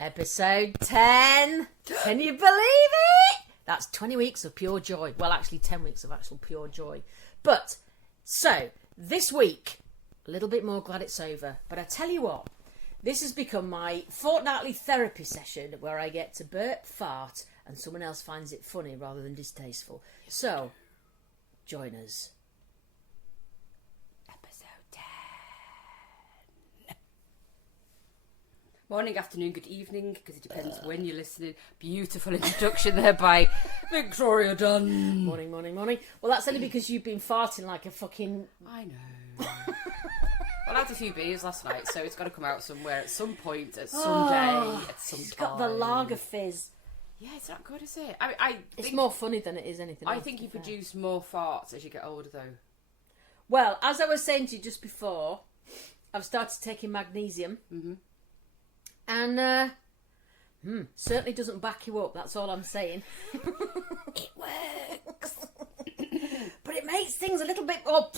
Episode 10. Can you believe it? That's 20 weeks of pure joy. Well, actually 10 weeks of actual pure joy. But, so, this week, a little bit more glad it's over. But I tell you what, this has become my fortnightly therapy session where I get to burp, fart, and someone else finds it funny rather than distasteful. So, join us. Morning, afternoon, good evening, because it depends when you're listening. Beautiful introduction there by Victoria Dunn. Morning, morning, morning. Well, that's only because you've been farting like a fucking... I know. Well, I had a few beers last night, so it's got to come out somewhere at some point, at some day, at some It's time. got the lager fizz. Yeah, it's not good, is it? It's more funny than it is anything else. I think you produce more farts as you get older, though. Well, as I was saying to you just before, I've started taking magnesium. Mm-hmm. And certainly doesn't back you up, that's all I'm saying. It works. But it makes things a little bit more...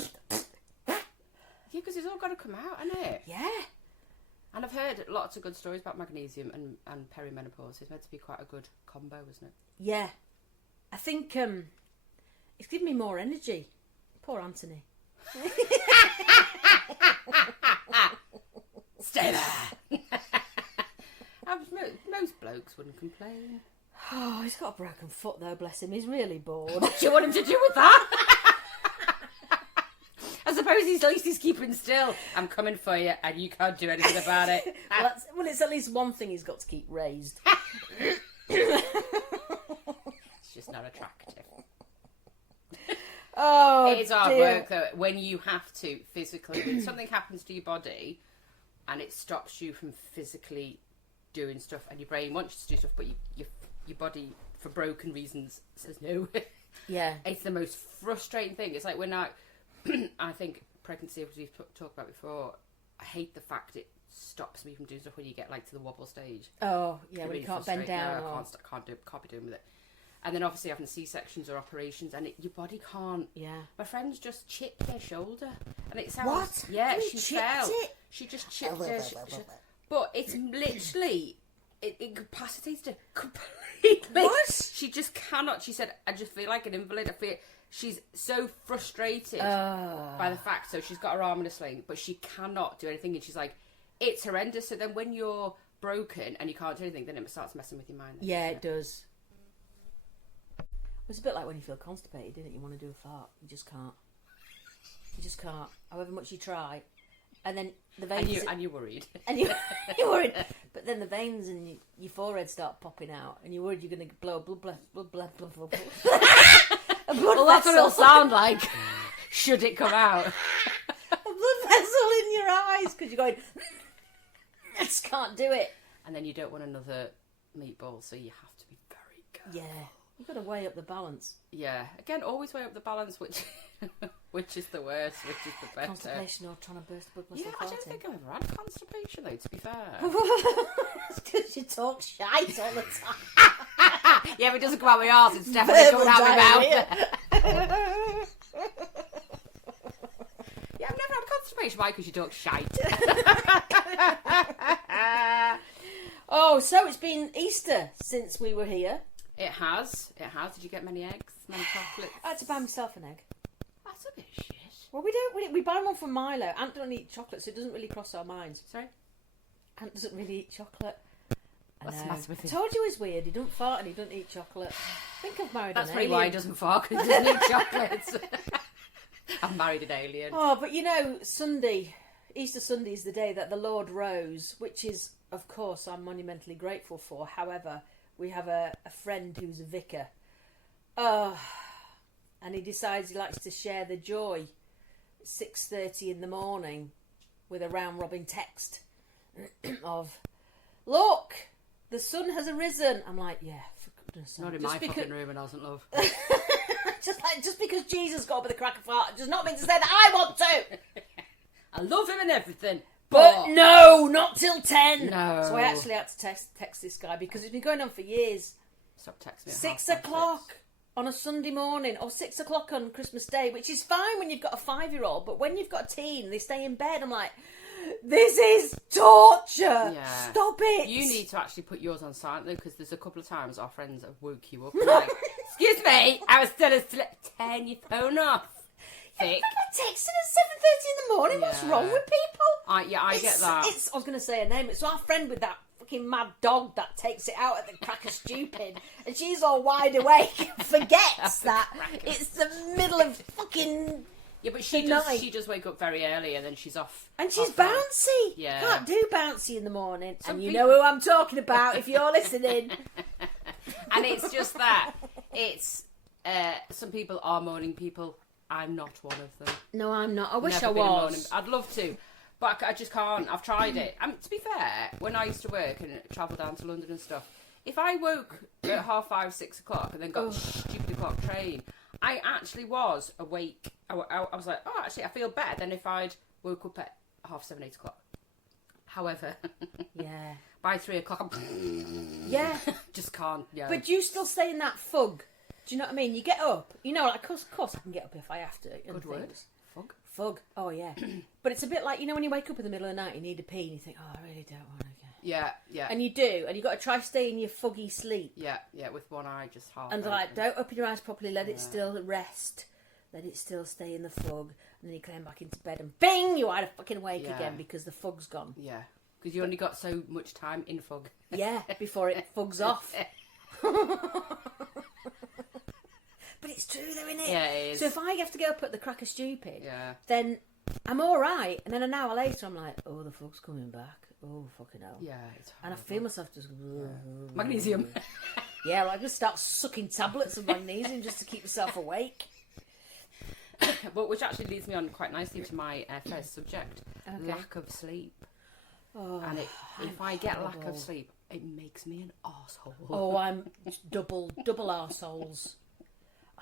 Yeah, because it's all got to come out, hasn't it? Yeah. And I've heard lots of good stories about magnesium and perimenopause. It's meant to be quite a good combo, isn't it? Yeah. I think it's given me more energy. Poor Anthony. Stay there. Most blokes wouldn't complain. Oh, he's got a broken foot though, bless him. He's really bored. What do you want him to do with that? I suppose at least he's keeping still. I'm coming for you, and you can't do anything about it. Well, it's at least one thing he's got to keep raised. It's just not attractive. Oh, it's hard work though when you have to physically. When something happens to your body, and it stops you from physically doing stuff, and your brain wants you to do stuff, but your body, for broken reasons, says no. Yeah. It's the most frustrating thing. It's like when I think pregnancy, as we've talked about before, I hate the fact it stops me from doing stuff when you get like to the wobble stage. Oh, yeah, when really you can't bend down. No, can't be doing with it. And then obviously having C-sections or operations, and your body can't. Yeah. My friend's just chipped their shoulder, and it sounds. What? Yeah, You she chipped fell. it? She just chipped her. But it's literally it incapacitates her completely. What? She just cannot. She said, "I just feel like an invalid. I feel." She's so frustrated by the fact. So she's got her arm in a sling, but she cannot do anything, and she's like, "It's horrendous." So then, when you're broken and you can't do anything, then it starts messing with your mind. Yeah, it does. It's a bit like when you feel constipated, isn't it? You want to do a fart, you just can't. You just can't. However much you try, and then the veins and you're worried, and you're worried. But then the veins in your forehead start popping out, and you're worried you're going to blow a blood. Well, that's what it'll sound like. Should it come out? A blood vessel in your eyes because you're going. I just can't do it. And then you don't want another meatball, so you have to be very careful. Yeah. You've got to weigh up the balance. Yeah. Again, always weigh up the balance, which is the worst, which is the better. Constipation or trying to burst blood vessel. Yeah, I don't think I've ever had constipation, though, to be fair. It's because you talk shite all the time. Yeah, if it doesn't come out my arse, it's definitely coming out my mouth. Yeah, I've never had constipation. Why? Because you talk shite. Oh, so it's been Easter since we were here. It has. Did you get many eggs? Many chocolates? I had to buy myself an egg. That's a bit shit. Well, we buy one from Milo. Ant don't eat chocolate, so it doesn't really cross our minds. Sorry? Ant doesn't really eat chocolate. What's the matter with him? I told you he's weird. He don't fart and he don't eat chocolate. I think I've married That's an probably alien. why he doesn't fart, because he doesn't eat chocolates. I've married an alien. Oh, but you know, Easter Sunday is the day that the Lord rose, which is, of course, I'm monumentally grateful for. However, we have a friend who's a vicar. Oh, and he decides he likes to share the joy at 6:30 in the morning with a round-robin text of, "Look, the sun has arisen." I'm like, yeah, for goodness sake. Not in my fucking room, and hasn't, love. just because Jesus got up with a crack of fart does not mean to say that I want to. I love him and everything. But no, not till 10. No. So I actually had to text this guy because it's been going on for years. Stop texting me. 6 o'clock on a Sunday morning or 6 o'clock on Christmas Day, which is fine when you've got a 5-year-old, but when you've got a teen, they stay in bed. I'm like, This is torture. Yeah. Stop it. You need to actually put yours on silent though, because there's a couple of times our friends have woke you up and like, excuse me, I was still asleep. Turn your phone off. Thick. People texting at 7:30 in the morning. What's wrong with people? I get that. I was going to say her name. It's our friend with that fucking mad dog that takes it out at the crack of stupid, and she's all wide awake and forgets that it's the middle of fucking. Yeah, but she does wake up very early and then she's off. And she's off bouncy. Yeah. Can't do bouncy in the morning. And you know who I'm talking about if you're listening. And it's just that. It's, some people are morning people. I'm not one of them. No, I'm not. I wish Never I been a was. morning. I'd love to. But I just can't. I've tried it. To be fair, when I used to work and travel down to London and stuff, if I woke at 5:30, 6 o'clock and then got the stupid o'clock train, I actually was awake. I was like, oh, actually, I feel better than if I'd woke up at 7:30, 8 o'clock. However, yeah, by 3 o'clock, yeah, just can't. Yeah. But you still stay in that fug. Do you know what I mean? You get up. You know, like, of course I can get up if I have to. Good word. Fug. Fug. Oh, yeah. But it's a bit like, you know, when you wake up in the middle of the night, you need a pee, and you think, oh, I really don't want to go. Yeah, yeah. And you do, and you've got to try stay in your fuggy sleep. Yeah, yeah, with one eye just half. And open. like, don't open your eyes properly, let it still rest. Let it still stay in the fug, and then you climb back into bed, and bing, you are fucking awake again because the fug's gone. Yeah, because you only got so much time in fug. Yeah, before it fugs off. But it's true though, isn't it? Yeah, it is. So if I have to get up at the crack of stupid, Yeah. then I'm alright. And then an hour later I'm like, oh, the fug's coming back. Oh, fucking hell. Yeah, it's And I horrible. feel myself just... Magnesium. Yeah, like I just start sucking tablets of magnesium just to keep myself awake. But which actually leads me on quite nicely to my first subject, lack of sleep. Oh, And if I get lack horrible. of sleep, it makes me an arsehole. Oh, I'm double arseholes.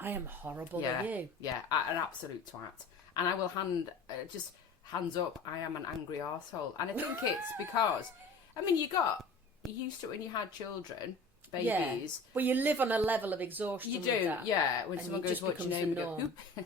I am horrible yeah, at you. Yeah, an absolute twat. And I will hands up, I am an angry arsehole. And I think it's because, I mean, you used to it when you had children, babies. Yeah. Well, you live on a level of exhaustion. You with do, that. yeah. When And someone it goes, just what's your becomes name? the You go, norm. "Who?"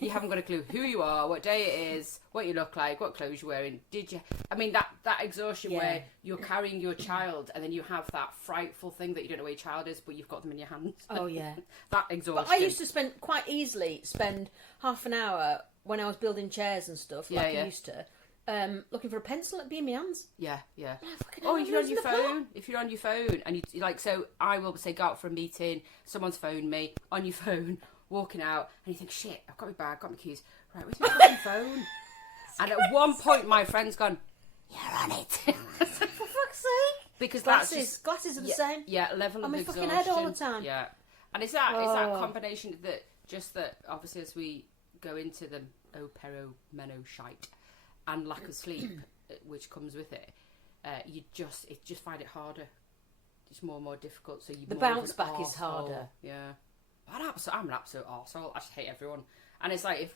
You haven't got a clue who you are, what day it is, what you look like, what clothes you're wearing. Did you? I mean, that exhaustion where you're carrying your child and then you have that frightful thing that you don't know where your child is, but you've got them in your hands. Oh, yeah. That exhaustion. But I used to quite easily spend half an hour when I was building chairs and stuff, like I used to, looking for a pencil and be in my hands. Yeah, yeah. Oh, If you're on your phone, and you like, so I will say go out for a meeting, someone's phoned me, on your phone, walking out, and you think, shit, I've got my bag, got my keys, right, where's my fucking phone? And at one point, my friend's gone, you're on it. For fuck's sake. Because Glasses are the same. Yeah, level On of my exhaustion. fucking head all the time. Yeah. And it's that combination that obviously as we go into the shite and lack of sleep, which comes with it, you just find it harder. It's more and more difficult. So the bounce back is harder. Yeah. I'm an absolute arsehole. I just hate everyone. And it's like if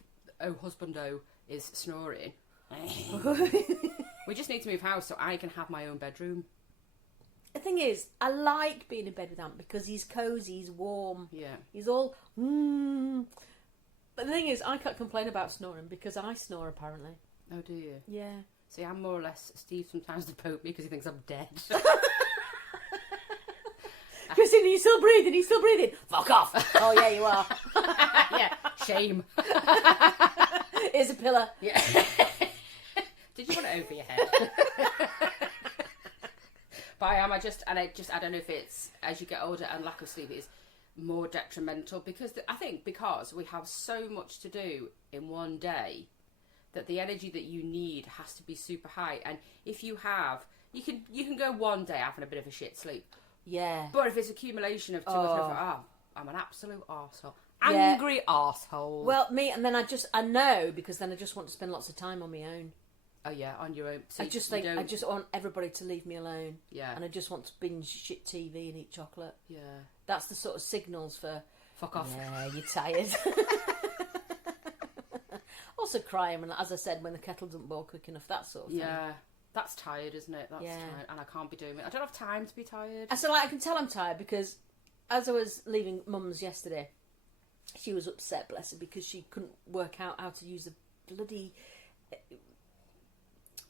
husbando is snoring, we just need to move house so I can have my own bedroom. The thing is, I like being in bed with Ant because he's cosy, he's warm. Yeah. He's all But the thing is, I can't complain about snoring because I snore apparently. Oh, do you? Yeah. See, I'm more or less Steve sometimes to poke me because he thinks I'm dead. Christine, are you still breathing? Are you still breathing? Fuck off! Oh yeah, you are. Yeah, shame. Here's a pillar. Yeah. Did you want it over your head? But I don't know if it's as you get older and lack of sleep is more detrimental because because we have so much to do in one day that the energy that you need has to be super high. And if you can go one day having a bit of a shit sleep. Yeah. But if it's accumulation of two or three, I'm an absolute arsehole. Angry arsehole. Well, and then I know because then I just want to spend lots of time on my own. Oh yeah, on your own. So I just want everybody to leave me alone. Yeah. And I just want to binge shit TV and eat chocolate. Yeah. That's the sort of signals for fuck off. Yeah, you're tired. Also crying when, as I said, when the kettle doesn't boil quick enough, that sort of thing. Yeah. That's tired, isn't it? That's tired. And I can't be doing it. I don't have time to be tired. So I can tell I'm tired because as I was leaving Mum's yesterday, she was upset, bless her, because she couldn't work out how to use the bloody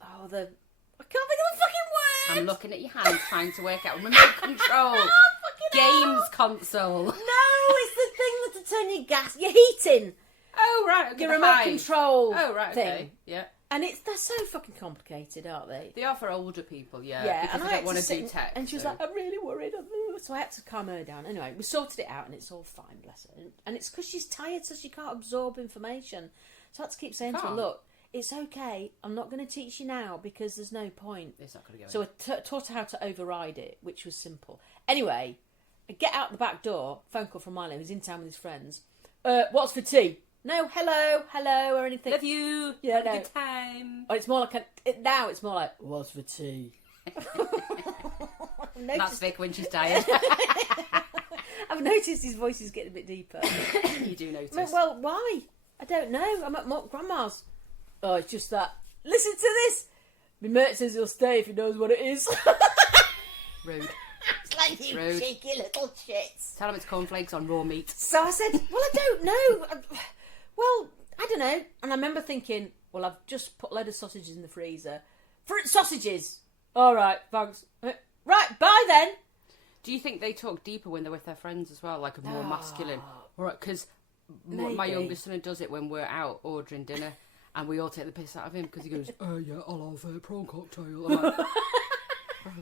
I can't think of the fucking word. I'm looking at your hands trying to work out. Remote control. Games console. No, it's the thing that'll turn your gas. Your heating. Oh, right. Okay, Your remote control Oh, right, thing. okay. Yeah. And they're so fucking complicated, aren't they? They are for older people, yeah. Yeah, because and they I don't had want to to sit do tech. and she was like, I'm really worried. So I had to calm her down. Anyway, we sorted it out and it's all fine, bless her. And it's because she's tired, so she can't absorb information. So I had to keep saying to her, look, it's okay. I'm not going to teach you now because there's no point. It's not going to go So I taught her how to override it, which was simple. Anyway, I get out the back door, phone call from Milo, who's in town with his friends. What's for tea? No, hello, or anything. Love you. Yeah, Have a good time. Oh, it's more like now it's more like, what's for tea? That's Vic when she's tired. I've noticed his voice is getting a bit deeper. You do notice. Well, why? I don't know. I'm at Grandma's. Oh, it's just that. Listen to this. My mate says he'll stay if he knows what it is. Rude. It's like you Rude. cheeky little shits. Tell him it's cornflakes on raw meat. So I said, well, I don't know. Well, I don't know. And I remember thinking, well, I've just put a load of sausages in the freezer. Fruit sausages. All right, thanks. Right, bye then. Do you think they talk deeper when they're with their friends as well, like a more masculine? Right, because my youngest son does it when we're out ordering dinner, and we all take the piss out of him because he goes, yeah, I'll have a prawn cocktail. I'm like,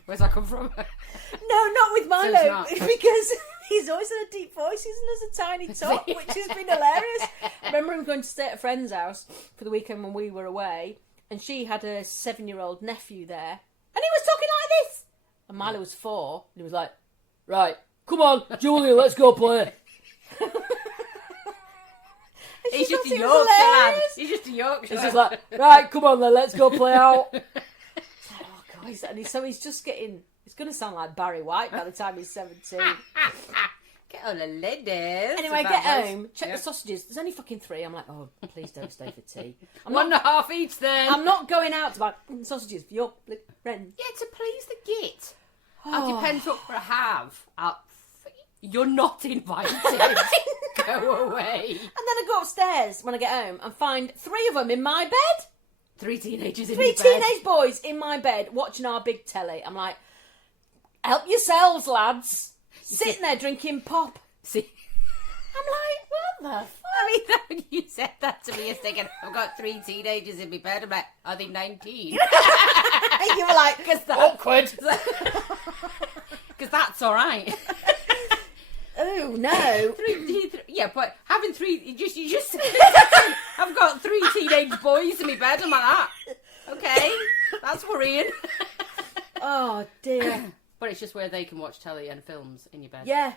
where's that come from? No, not with Milo, So because he's always in a deep voice, isn't as a tiny top, which has been hilarious. I remember him going to stay at a friend's house for the weekend when we were away, and she had a 7-year-old nephew there, and he was talking like this. And Milo was 4, and he was like, right, come on, Julia, let's go play. He's just a Yorkshire lad. He's just a Yorkshire lad. He's just like, right, come on then, let's go play out. Oh, God, he's just getting... It's going to sound like Barry White by the time he's 17. Get on the ladies. Anyway, I get home, check the sausages. There's only fucking 3. I'm like, oh, please don't stay for tea. One and a half each then. I'm not going out to buy sausages for your friend. Yeah, to please the git. It depends what I have. You're not invited. Go away. And then I go upstairs when I get home and find 3 of them in my bed. 3 teenagers in 3 your bed. teenage boys in my bed watching our big telly. I'm like, help yourselves, lads. Sitting there drinking pop. See, I'm like, what the fuck? I mean, when you said that to me, you're thinking, I've got 3 teenagers in my bed. I'm like, are they 19? You were like, awkward. Because that's all right. Oh, no. Yeah, but having 3, you just said, I've got 3 teenage boys in my bed. I'm like, okay, that's worrying. Oh, dear. But it's just where they can watch telly and films in your bed. Yeah.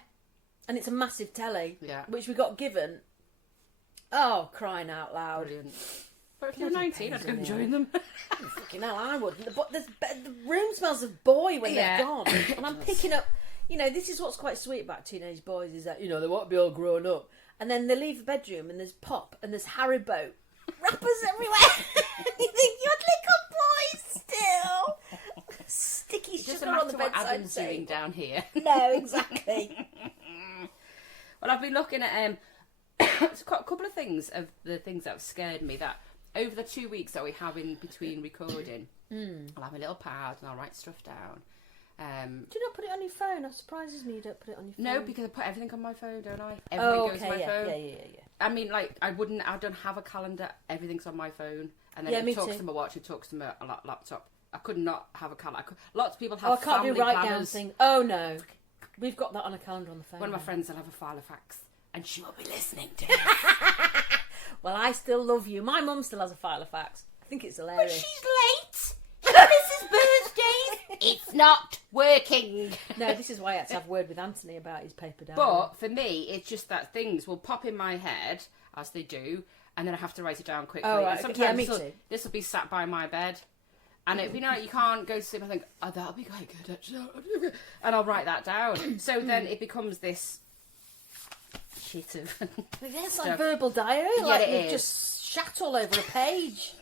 And it's a massive telly. Yeah. Which we got given. Oh, crying out loud. Brilliant. But if you're 19, I'd go and join them. Fucking hell, I wouldn't. But the room smells of boy when they're gone. And I'm picking up... You know, this is what's quite sweet about teenage boys is that, you know, they won't be all grown up. And then they leave the bedroom and there's pop and there's Haribo. Wrappers everywhere. You think, you're little boys still. Sticky sugar on the bedside what Adam's table. doing down here. No, exactly. Well, I've been looking at a couple of things of the things that have scared me. That over the 2 weeks that we have in between recording, I'll have a little pad and I'll write stuff down. Do you not put it on your phone? It surprises me you don't put it on your phone. No, because I put everything on my phone, don't I? Everything goes on my phone. Yeah. I mean, like, I don't have a calendar. Everything's on my phone. And then it talks to my watch, it talks to my laptop. I could not have a calendar. Lots of people have I can't family do write-down planners. thing. Oh, no. We've got that on a calendar on the phone. One of my friends will have a file of facts, and she will be listening to it. Well, I still love you. My mum still has a file of facts. I think it's hilarious. But she's late. She misses birthdays. It's not working. No, this is why I had to have a word with Anthony about his paper diary. But for me, it's just that things will pop in my head, as they do, and then I have to write it down quickly. Oh, right. And Yeah, sometimes me too. this will be sat by my bed. And it'd be like, you can't go to sleep. I think, oh, that'll be quite good, actually. And I'll write that down. So then it becomes this shit of it's like verbal diary. Yeah, like it you've is. just shat all over a page.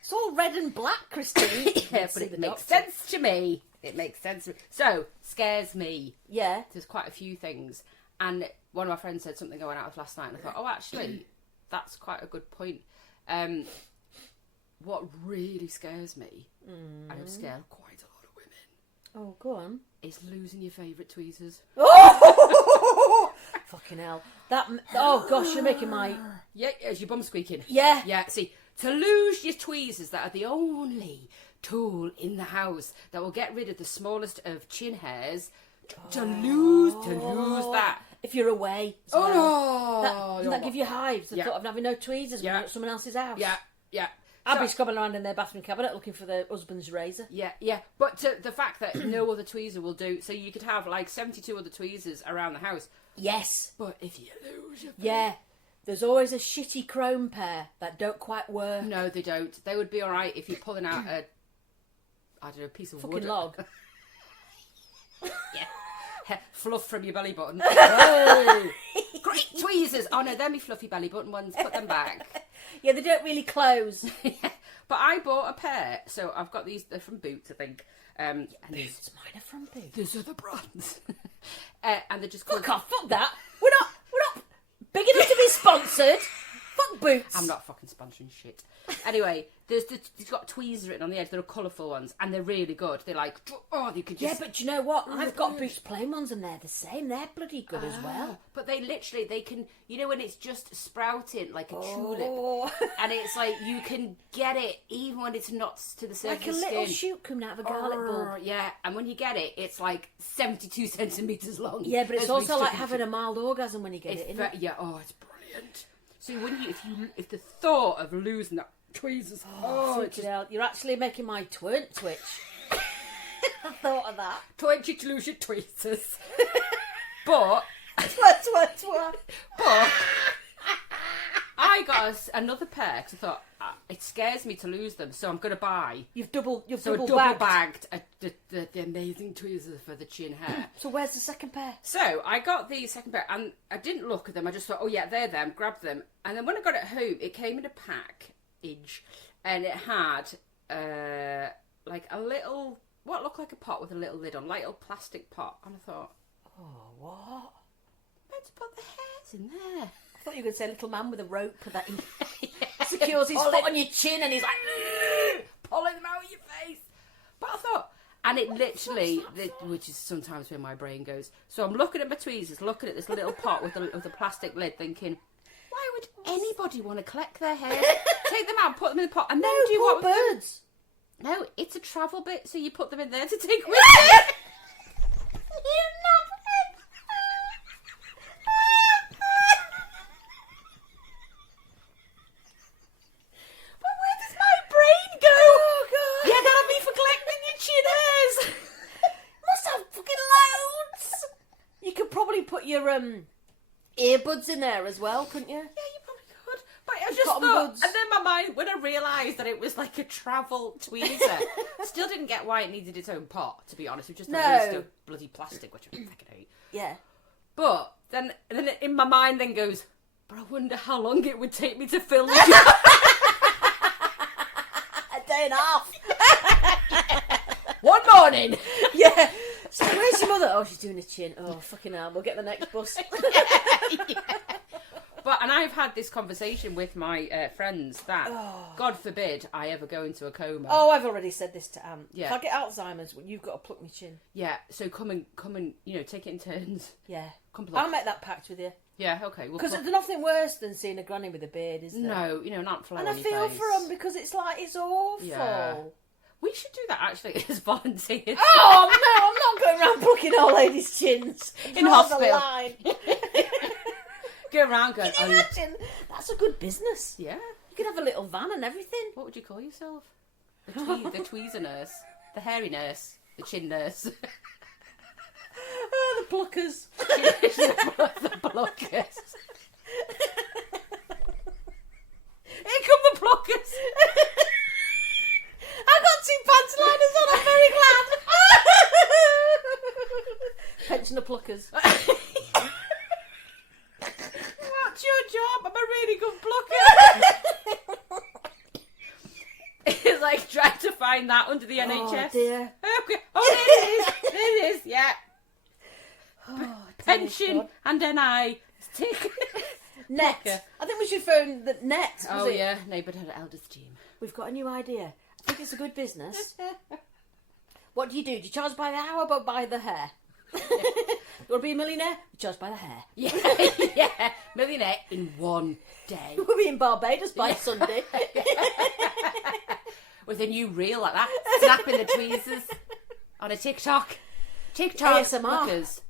It's all red and black, Christine. Yeah, but it makes sense to me. It makes sense to me. So, scares me. Yeah. There's quite a few things. And one of my friends said something I went out with last night, and I thought, oh, actually, that's quite a good point. what really scares me, and it'll scare quite a lot of women, Oh, go on. is losing your favourite tweezers. Oh! Fucking hell. Oh, gosh, you're making my... Yeah, is your bum squeaking? Yeah. Yeah, see, to lose your tweezers that are the only tool in the house that will get rid of the smallest of chin hairs, to lose that. If you're away. Doesn't that give you hives? The thought of having no tweezers when you're at someone else's house. Yeah. I'd be scrubbing around in their bathroom cabinet looking for their husband's razor. Yeah. But the fact that no other tweezer will do, so you could have like 72 other tweezers around the house. Yes. But if you lose your there's always a shitty chrome pair that don't quite work. No, they don't. They would be all right if you're pulling out a piece of Fucking wood. log. Fluff from your belly button. Oh. Great tweezers. Oh no, they're my fluffy belly button ones. Put them back. Yeah, they don't really close. But I bought a pair, so I've got these. They're from Boots, I think. And Boots, mine are from Boots. there's other brands, and they're just called. Fuck off, fuck that. We're not big enough to be sponsored. Fuck Boots. I'm not fucking sponsoring shit. Anyway, it's got tweezers written on the edge. They're colourful ones, and they're really good. They're like, you could just... Yeah, but do you know what? I've got Boots plain ones, and they're the same. They're bloody good as well. But they can, you know, when it's just sprouting like a tulip, and it's like you can get it even when it's not to the surface like a of the little skin. shoot coming out of a garlic bulb. Yeah, and when you get it, it's like 72 centimetres long. Yeah, but it's There's also me like stuck having in a mild orgasm when you get it, isn't it? Yeah, it's brilliant. So if the thought of losing that tweezers, Fucking hell. You're actually making my twirl twitch. I thought of that. Twitch you to lose your tweezers. But Twat. But I got another pair because I thought it scares me to lose them, so I'm going to buy. You've double bagged the amazing tweezers for the chin hair. So where's the second pair? So I got the second pair, and I didn't look at them. I just thought, oh yeah, they're them. Grabbed them, and then when I got it home, it came in a package, and it had like a little what looked like a pot with a little lid on, like a little plastic pot, and I thought, Oh, what? let's put the hairs in there. I thought you were going to say little man with a rope that he secures his foot on your chin and he's like, pulling them out of your face. But I thought, and it literally, which is sometimes where my brain goes. So I'm looking at my tweezers, looking at this little pot with the plastic lid, thinking, why would anybody want to collect their hair? Take them out, put them in the pot, and then do what? Birds. No, it's a travel bit, so you put them in there to take with you. Your earbuds in there as well, couldn't you? Yeah, you probably could. But I just Cotton thought, buds. and then my mind, when I realised that it was like a travel tweezer, still didn't get why it needed its own pot, to be honest. It was just a waste of bloody plastic, which I fucking hate. Yeah. But then in my mind then goes, but I wonder how long it would take me to fill the A day and a half. One morning. Yeah. So where's your mother? Oh, she's doing a chin. Oh, fucking hell. We'll get the next bus. Yeah. But, and I've had this conversation with my friends that, God forbid, I ever go into a coma. Oh, I've already said this to Anne. Yeah. If I get Alzheimer's, you've got to pluck my chin. Yeah, so come and, take it in turns. Yeah. Come pluck. I'll make that pact with you. Yeah, okay. Because there's nothing worse than seeing a granny with a beard, is there? No, not flow And on I your feel face. for them because it's like, it's awful. Yeah. We should do that actually as volunteers. Oh, no, I'm not going around plucking old ladies' chins. In Draw the hospital. line. Go around going, Can you imagine? That's a good business. yeah. You could have a little van and everything. What would you call yourself? The tweezer nurse. The hairy nurse. The chin nurse. Oh, the pluckers. The pluckers. Here come the pluckers. I've got 2 pants liners on, I'm very glad. Pensioner pluckers. What's your job? I'm a really good plucker. It's like trying to find that under the NHS. Oh, dear. Okay. Oh, there it is. There it is, yeah. Oh, Pension and NI. Tick. Net. I think we should phone the net. Oh, yeah. Neighbourhood elders team. we've got a new idea. I think it's a good business. What do? Do you charge by the hour or by the hair? You want to be a millionaire? You charge by the hair. Yeah, yeah. Millionaire in one day. We'll be in Barbados by Sunday. With a new reel like that. Snapping the tweezers on a TikTok. TikTok. ASMR. Lookers.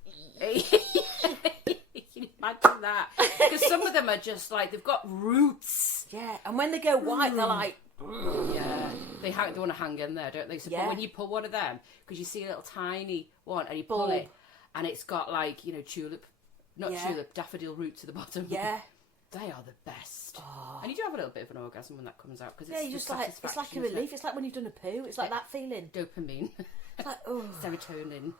Can you imagine that? Because some of them are just like, they've got roots. Yeah, and when they go white, they're like... Yeah, they want to hang in there, don't they? So, Yeah. but when you pull one of them, because you see a little tiny one, and you pull Bulb. it, and it's got like, you know, daffodil roots at the bottom. Yeah. They are the best. Oh. And you do have a little bit of an orgasm when that comes out, because Yeah, you just like, it's like a relief. It's like when you've done a poo. It's like that feeling. Dopamine. It's like, oh. Serotonin.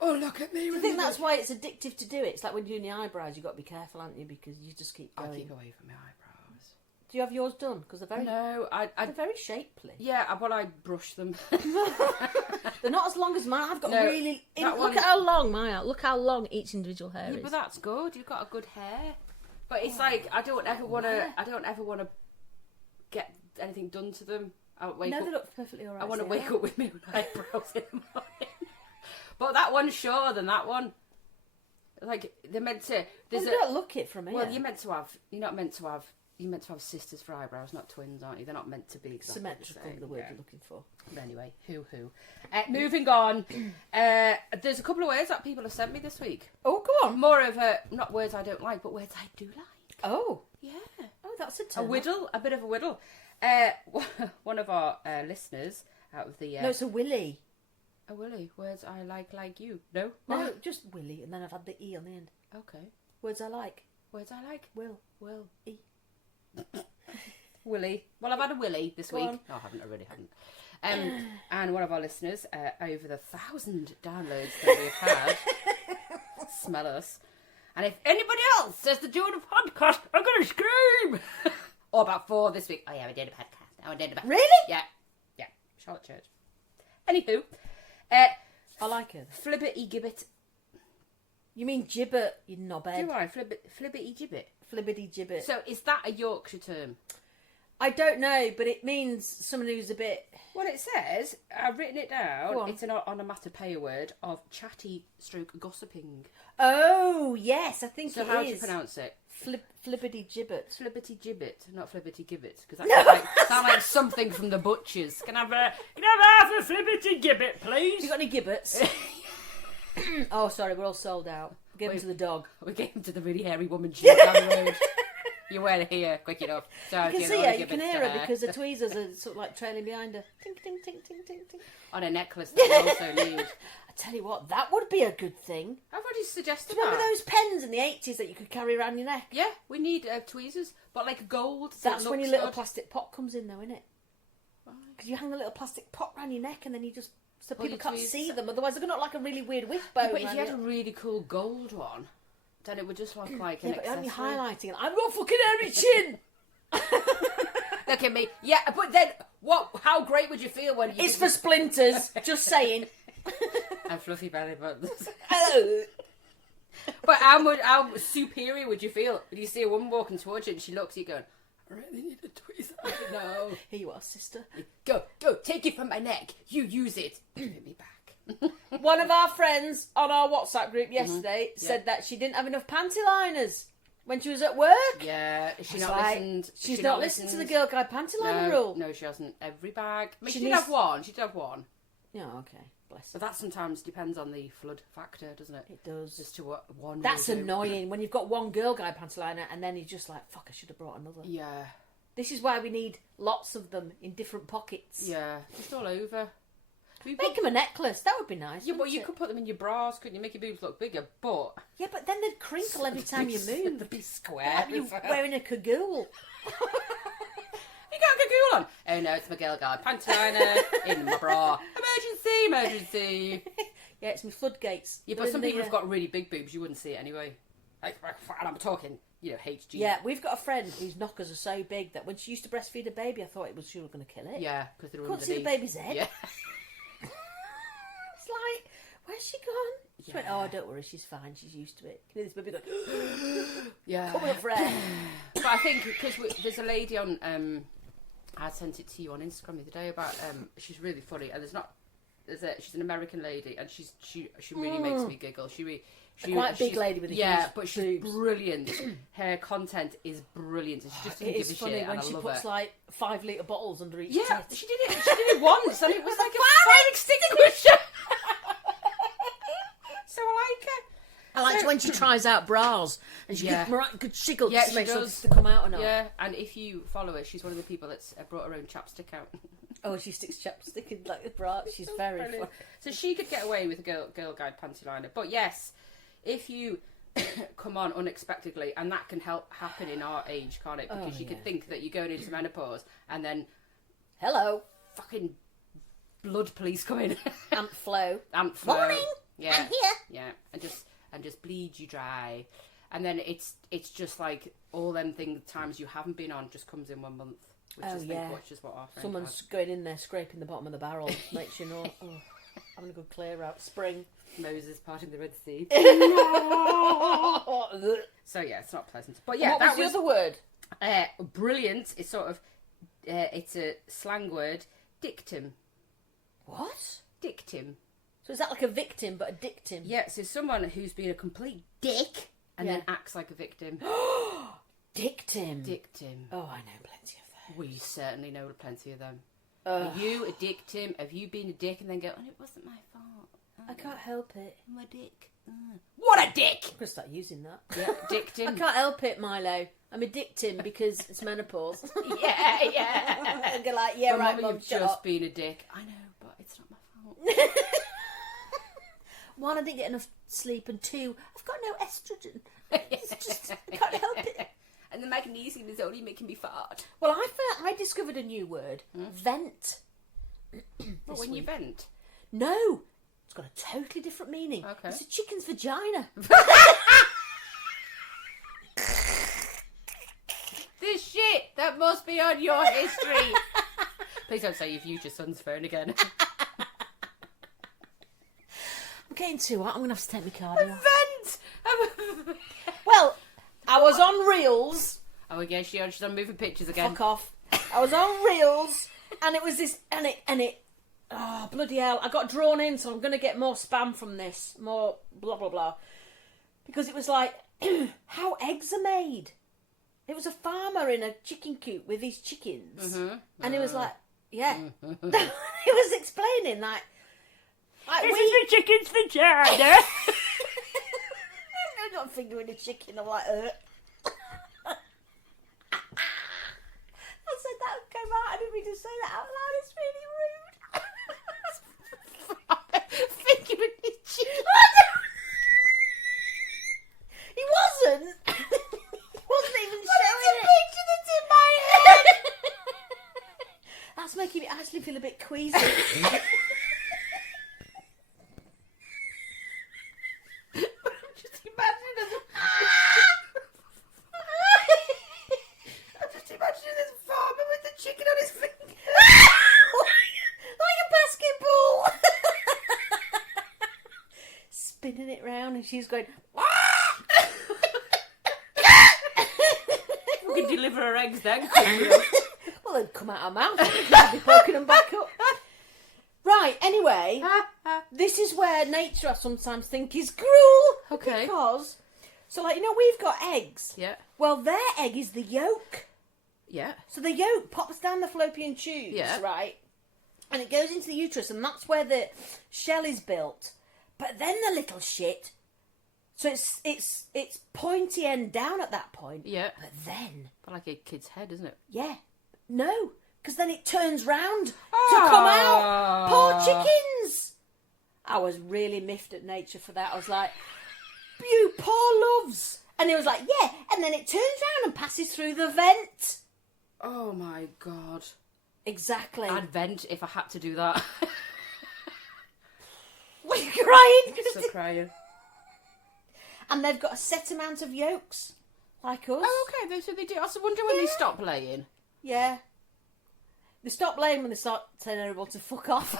Oh, look at me. I think that's why it's addictive to do it. It's like when you're doing the eyebrows, you've got to be careful, haven't you? Because you just keep going. I keep away from my eyebrows. Do you have yours done? Because they're very... No, they're very shapely. Yeah, well, I brush them. They're not as long as mine. I've got No, really... that Look one- at how long mine are. Look how long each individual hair Yeah, is. but that's good. You've got a good hair. But it's like, I don't ever want to get anything done to them. I wake No, up, they look perfectly alright. I want to wake up with my eyebrows in the morning. But that one's shorter than that one. Like, they're meant to... Well, don't look it from here. Well, you're not meant to have sisters for eyebrows, not twins, aren't you? They're not meant to be exactly symmetrical, the same. the word Yeah. you're looking for. But anyway, moving on. There's a couple of words that people have sent me this week. Oh, go on. More of not words I don't like, but words I do like. Oh. Yeah. Oh, that's a A turn. whittle, a bit of a whittle. One of our listeners out of the... No, it's a willy. A Willie. Words I like you. No? No, just willy, and then I've had the E on the end. Okay. Words I like. Words I like. Will. E. Willie. Well, I've had a Willie this week. on. No, I haven't. I really haven't. And one of our listeners, over the 1,000 downloads that we've had, smell us. And if anybody else says they're doing a podcast, I'm going to scream. Or about 4 this week. Oh, yeah, we did a podcast. I did a podcast. Really? Yeah. Yeah. Charlotte Church. Anywho. I like her. Flibbertigibbet. You mean gibbet, you knobhead. Do I? Flibbertigibbet. Flibbertigibbet. So is that a Yorkshire term? I don't know, but it means someone who's a bit... Well, it says, I've written it Go down, on. it's an onomatopoeia word of chatty stroke gossiping. Oh, yes, I think So it is. how do you pronounce it? Flibbertigibbet. Flibbertigibbet, not Flibbertigibbet, because that sounds like something from the butchers. Can I have half a Flibbertigibbet, please? You got any gibbets? Oh, sorry, we're all sold out. Give them to the dog. We gave them to the really hairy woman down the road. You weren't here quick enough. So You can see her, you can hear her because the tweezers are sort of like trailing behind her. Tink, tink, tink, tink, tink, tink. On a necklace that we also need. I tell you what, that would be a good thing. I've already suggested Do you remember that. those pens in the 80s that you could carry around your neck? Yeah, we need tweezers, but like gold. So That's it when your looks little good. plastic pot comes in, though, isn't it? Because you hang the little plastic pot around your neck and then you just... So Pull people your can't tweezers. see them, otherwise they're going to look like a really weird wishbone. But if around you had a your- really cool gold one, then it would just look like Yeah, an but aren't you accessory. highlighting it? I've got a fucking hairy chin! Look at me. Yeah, but then what? How great would you feel when you? It's for splinters, just saying. and fluffy belly buttons. Oh. But how superior would you feel when you see a woman walking towards you and she looks at you going, "I really need a tweezer." No. Here you are, sister. Go, take it from my neck. You use it. Give it me back. One of our friends on our WhatsApp group yesterday Yeah. said that she didn't have enough panty liners when she was at work. Yeah, she's It's not like, listened. She's She not listened to the Girl Guide Panty liner rule. No, she hasn't. Every bag. I mean, She she did needs- have one. She did have one. Yeah, okay. Bless her. But that sometimes depends on the flood factor, doesn't it? It does. As to what one. That's will do. annoying when you've got one Girl Guide Panty liner and then you're just like, fuck, I should have brought another. Yeah. This is why we need lots of them in different pockets. Yeah. Just all over. Make them a necklace. That would be nice. Yeah, well, wouldn't you it? could put them in your bras, couldn't you? Make your boobs look bigger, but Yeah, but then they'd crinkle every time you move. They'd be square. Like you wearing a cagoule. You got a cagoule on. Oh no, it's my Girl Guide panty liner in my bra. Emergency. Yeah, it's my floodgates. Yeah, They're but in some the, people have got really big boobs. You wouldn't see it anyway. Like, and I'm talking, HG. Yeah, we've got a friend whose knockers are so big that when she used to breastfeed a baby, I thought she was going to kill it. Yeah, because they're Couldn't see the underneath. baby's head. Yeah. It's like, where's she gone? She went, oh, don't worry, she's fine. She's used to it. You know, this baby going, Yeah. coming up for air. But I think because there's a lady on I sent it to you on Instagram the other day about she's really funny, and she's an American lady, and she really makes me giggle. She quite a big lady with a huge but she's boobs. Brilliant. Her content is brilliant. She just doesn't give a shit, when and she I love puts her. like 5 litre bottles under each Yeah, tit. she did it once, and it was like a fire extinguisher. So I like her. I like when she tries out bras and she gives good shiggles to make sure to come out or not. Yeah, and if you follow her, she's one of the people that's brought her own chapstick out. Oh, she sticks chapstick in like the bra. She's very funny. So she could get away with a Girl Guide Panty liner. But yes, if you come on unexpectedly, and that can happen in our age, can't it? Because you could think that you're going into menopause, and then hello, fucking blood police come in. Ant flow. Morning. Yeah, I'm here. Yeah, and just bleed you dry, and then it's just like all them times you haven't been on just comes in 1 month, which is what our friend Someone's had. going in there scraping the bottom of the barrel, makes you know, having a good clear out. Spring. Moses parting the Red Sea. So So yeah, it's not pleasant. But yeah, what was the other word? Brilliant. It's sort of it's a slang word. Dicktim. What? Dicktim. So is that like a victim, but a dictim? Yeah, so someone who's been a complete dick and then acts like a victim. Dictim. Dicktim. Oh, I know plenty of those. We certainly know plenty of them. Are you a dictim? Have you been a dick and then go, oh, it wasn't my fault. Oh, I can't help it. I'm a dick. What a dick! I'm going to start using that. Yeah, dictim. I can't help it, Milo. I'm a dictim because it's menopause. yeah. And go like, yeah, right, Mum, you've shut just up. been a dick. I know, but it's not my fault. One, I didn't get enough sleep, and two, I've got no estrogen. It's just, I can't help it. And the magnesium is only making me fart. Well, I discovered a new word, vent. But when you vent? No, it's got a totally different meaning. Okay. It's a chicken's vagina. This shit, that must be on your history. Please don't say you've used your son's phone again. I'm getting too hot. I'm going to have to take my card off. Vent! Well, I was on Reels. Oh, yeah, she's on moving pictures again. Fuck off. I was on Reels, and it was this, and it, oh, bloody hell. I got drawn in, so I'm going to get more spam from this. More blah, blah, blah. Because it was like, how eggs are made. It was a farmer in a chicken coop with his chickens. Mm-hmm. And it was like, yeah. It was explaining, like this is the chicken's vagina. I'm not fingering a chicken. I'm like, I said that would come out. I didn't mean to say that out loud. It's really rude. Fingering his chicken. He wasn't. He wasn't even showing it's a it. picture that's in my head. That's making me actually feel a bit queasy. I'm just imagining this farmer with the chicken on his finger. Like a basketball. Spinning it round, and she's going, We can deliver her eggs then. well, they'd come out her mouth. I'd be poking them back up. Right, anyway, this is where nature I sometimes think is cruel. Okay. Because, so like, you know, we've got eggs. Yeah. Well, their egg is the yolk. Yeah. So the yolk pops down the fallopian tubes, right? And it goes into the uterus, and that's where the shell is built. But then the little shit, so it's pointy end down at that point. Yeah. But then, Like a kid's head, isn't it? yeah, no, because then it turns round to come out. Poor chickens. I was really miffed at nature for that. I was like, you poor loves. And it was like, yeah, and then it turns round and passes through the vent. Oh my god. Exactly. I'd vent if I had to do that. Were you crying? So crying. And they've got a set amount of yolks, like us. Oh, okay, so they do. I wonder when they stop laying. Yeah. They stop laying when they start telling everyone to fuck off.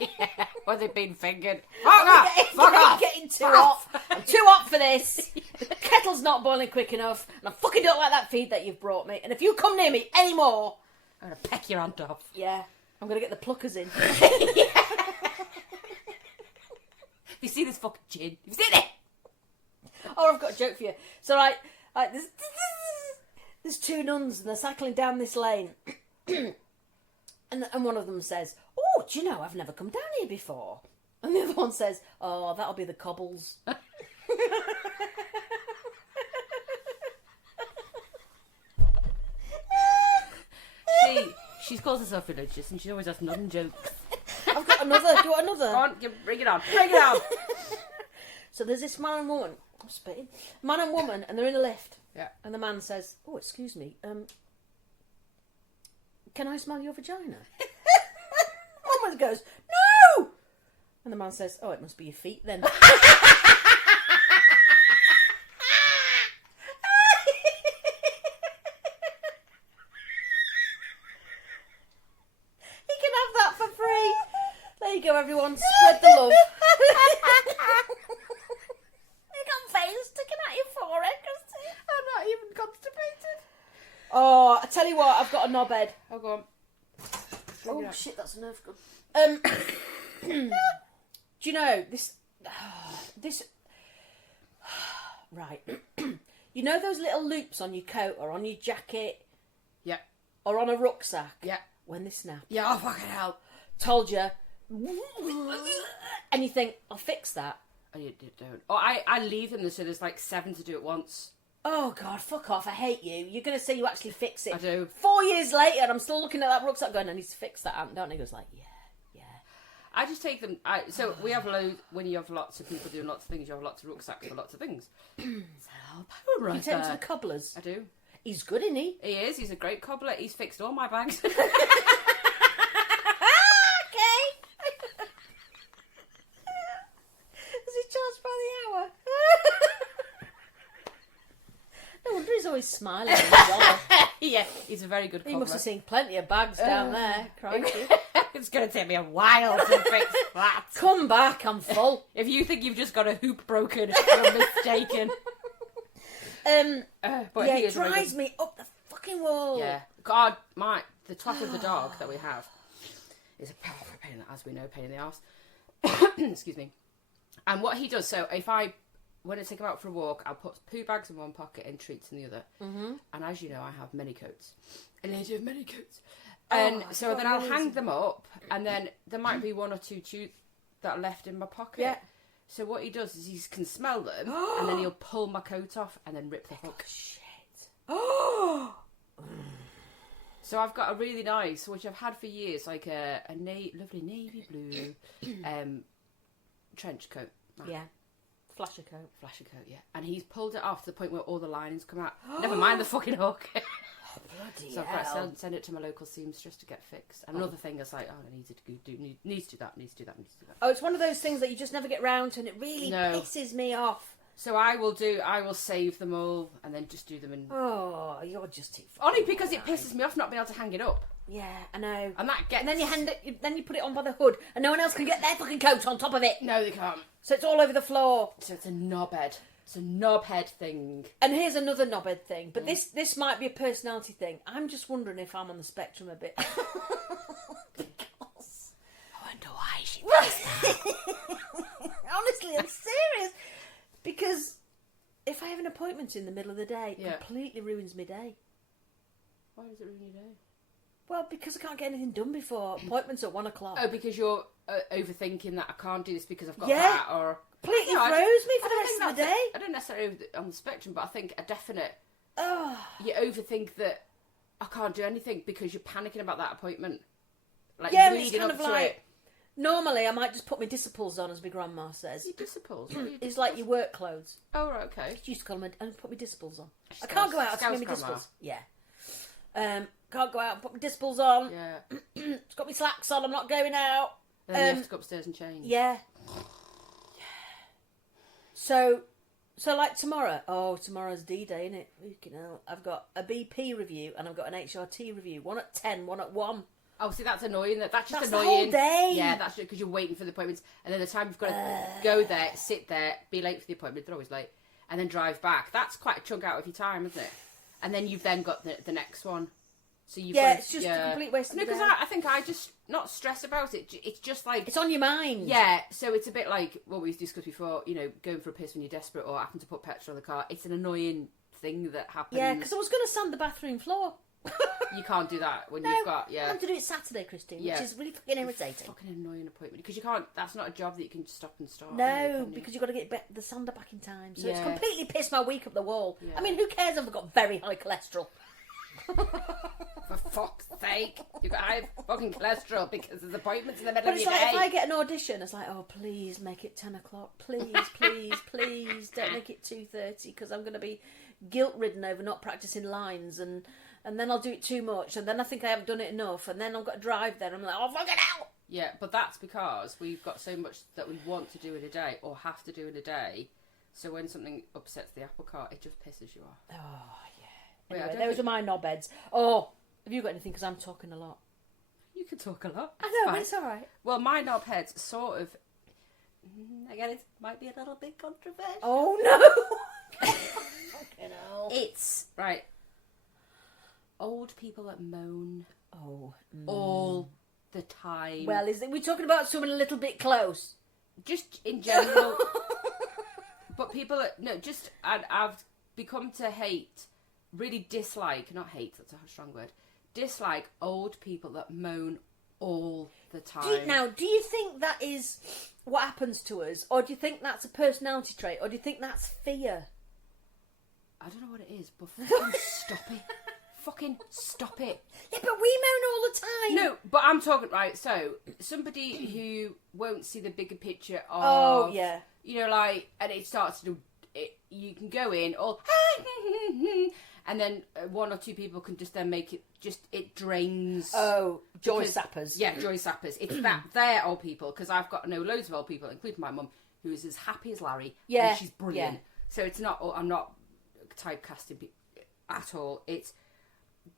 Yeah, when they've been fingered. Fuck off! Fuck off! Getting too hot. I'm too hot for this. The kettle's not boiling quick enough, and I fucking don't like that feed that you've brought me. And if you come near me anymore, I'm going to peck your hand off. Yeah. I'm going to get the pluckers in. You see this fucking chin? You've seen it? Oh, I've got a joke for you. So, there's two nuns and they're cycling down this lane. and one of them says, "Oh, do you know, I've never come down here before." And the other one says, "Oh, that'll be the cobbles." She calls herself religious and she always has nun jokes. I've got another. Do you want another? Go on, bring it on. Bring it on. So there's this man and woman. I'm spitting. Man and woman, and they're in a lift. Yeah. And the man says, "Oh, excuse me. Can I smell your vagina?" The woman goes, "No!" And the man says, "Oh, it must be your feet then." He can have that for free. There you go, everyone. Spread the love. You got veins sticking out your forehead. I'm not even constipated. Oh, I tell you what, I've got a knobhead. Oh, go on. Oh shit, that's a nerve gun. Do you know this? Right. You know those little loops on your coat or on your jacket? Yeah. Or on a rucksack? Yeah. When they snap. Yeah, oh fucking hell. Told you. And you think, I'll fix that. Oh, you don't. Oh, I leave them so there's like 7 to do at once. Oh God, fuck off, I hate you. You're going to say you actually fix it. I do. 4 years later, and I'm still looking at that rucksack going, I need to fix that, don't I? He goes like, yeah. I just take them. So we have loads. When you have lots of people doing lots of things, you have lots of rucksacks for lots of things. So power right You take him there. to the cobblers. I do. He's good, isn't he? He is. He's a great cobbler. He's fixed all my bags. Okay. Is he charged by the hour? No wonder he's always smiling. Yeah, he's a very good cobbler. He must have seen plenty of bags down there. Crikey. It's going to take me a while to fix that. Come back, I'm full. If you think you've just got a hoop broken, you're mistaken. But Yeah, he it is very drives good. me up the fucking wall. Yeah. God, the twat of the dog that we have is a powerful pain, as we know, pain in the arse. Excuse me. And what he does, so when I take him out for a walk, I'll put poo bags in one pocket and treats in the other. Mm-hmm. And as you know, I have many coats. A lady of many coats. And so then I'll hang them up, and then there might be 1 or 2 that are left in my pocket. Yeah. So what he does is he can smell them, and then he'll pull my coat off and then rip the hook. Shit. So I've got a really nice, which I've had for years, like a lovely navy blue trench coat. Yeah. Flasher coat. Yeah. And he's pulled it off to the point where all the linings come out. Never mind the fucking hook. Bloody So I've got hell. to send it to my local seamstress to get fixed. And another thing is like, I needs to do that. Oh, it's one of those things that you just never get round to, and it really No. pisses me off. So I will save them all and then just do them in... Oh, you're just too... Only because it pisses me off not being able to hang it up. Yeah, I know. And that gets... And then then you put it on by the hood, and no one else can get their fucking coat on top of it. No, they can't. So it's all over the floor. So it's a knobhead. It's a knobhead thing. And here's another knobhead thing, but this might be a personality thing. I'm just wondering if I'm on the spectrum a bit. Because... I wonder why she does that. Honestly, I'm serious. Because if I have an appointment in the middle of the day, it completely ruins my day. Why does it ruin your day? Well, because I can't get anything done before appointments at 1 o'clock. Oh, because you're overthinking that I can't do this because I've got that, or... Completely You know, throws me for the I rest don't of the think day. I don't necessarily on the spectrum, but I think a definite... Oh. You overthink that I can't do anything because you're panicking about that appointment. Like, Yeah, and it's leading kind up of to like... it. Normally, I might just put my disciples on, as my grandma says. Your disciples? It's like your work clothes. Oh, right, okay. She used to call them and put my disciples on. I Scouse- can't go out Scouse and my grandma. disciples. Yeah. Can't go out and put my disciples on. Yeah. It's got my slacks on. I'm not going out. And then you have to go upstairs and change. Yeah. So like tomorrow. Oh, tomorrow's D-Day, isn't it? Fucking hell. I've got a BP review and I've got an HRT review. One at 10, one at 1. Oh, see, that's annoying. That's just That's annoying. the whole day. Yeah, that's because you're waiting for the appointments, and then the time you've got to go there, sit there, be late for the appointment. They're always late, and then drive back. That's quite a chunk out of your time, isn't it? And then you've then got the next one. So you've Yeah, got it's just a complete waste of No, the day. because I think I just not stress about it. It's just like It's on your mind. Yeah, so it's a bit like what we've discussed before. You know, going for a piss when you're desperate or having to put petrol in the car. It's an annoying thing that happens. Yeah, because I was going to sand the bathroom floor. You can't do that when No, you've got I have to do it Saturday, Christine, Yeah. which is really fucking irritating. Fucking annoying appointment because you can't. That's not a job that you can stop and start. No, really, can you? because you've got to get the sander back in time. So it's Yeah. completely pissed my week up the wall. Yeah. I mean, who cares if I've got very high cholesterol? For fuck's sake, you've got high fucking cholesterol because there's appointments in the middle But of it's your like, day. if I get an audition, it's like, oh, please make it 10 o'clock. Please, please, please don't make it 2:30 because I'm going to be guilt-ridden over not practising lines and then I'll do it too much and then I think I haven't done it enough and then I've got to drive there and I'm like, oh, fucking hell! Yeah, but that's because we've got so much that we want to do in a day or have to do in a day. So when something upsets the apple cart, it just pisses you off. Oh, yeah. Wait, I Anyway, don't those are my knobheads. Oh, have you got anything? Because I'm talking a lot. You can talk a lot. I know, Fine. but it's all right. Well, my knobheads sort of. Again, it might be a little bit controversial. Oh, no! Fucking hell. It's right. Old people that moan Oh. all the time. Well, we're talking about someone a little bit close. Just in general. But people that no, just I've become to really dislike, not hate. That's a strong word. Dislike old people that moan all the time. Do you think that is what happens to us, or do you think that's a personality trait, or do you think that's fear? I don't know what it is, but fucking stop it. Fucking stop it. Yeah, but we moan all the time. No, but I'm talking, right, so, somebody who won't see the bigger picture of... Oh, yeah. You know, like, and it starts to... you can go in, all... And then one or two people can just then make it... It drains... Oh, joy because- sappers. Yeah, joy sappers. It's that. They're old people, because I've got loads of old people, including my mum, who is as happy as Larry. Yeah, And she's brilliant. yeah. So it's not... I'm not typecasting at all. It's...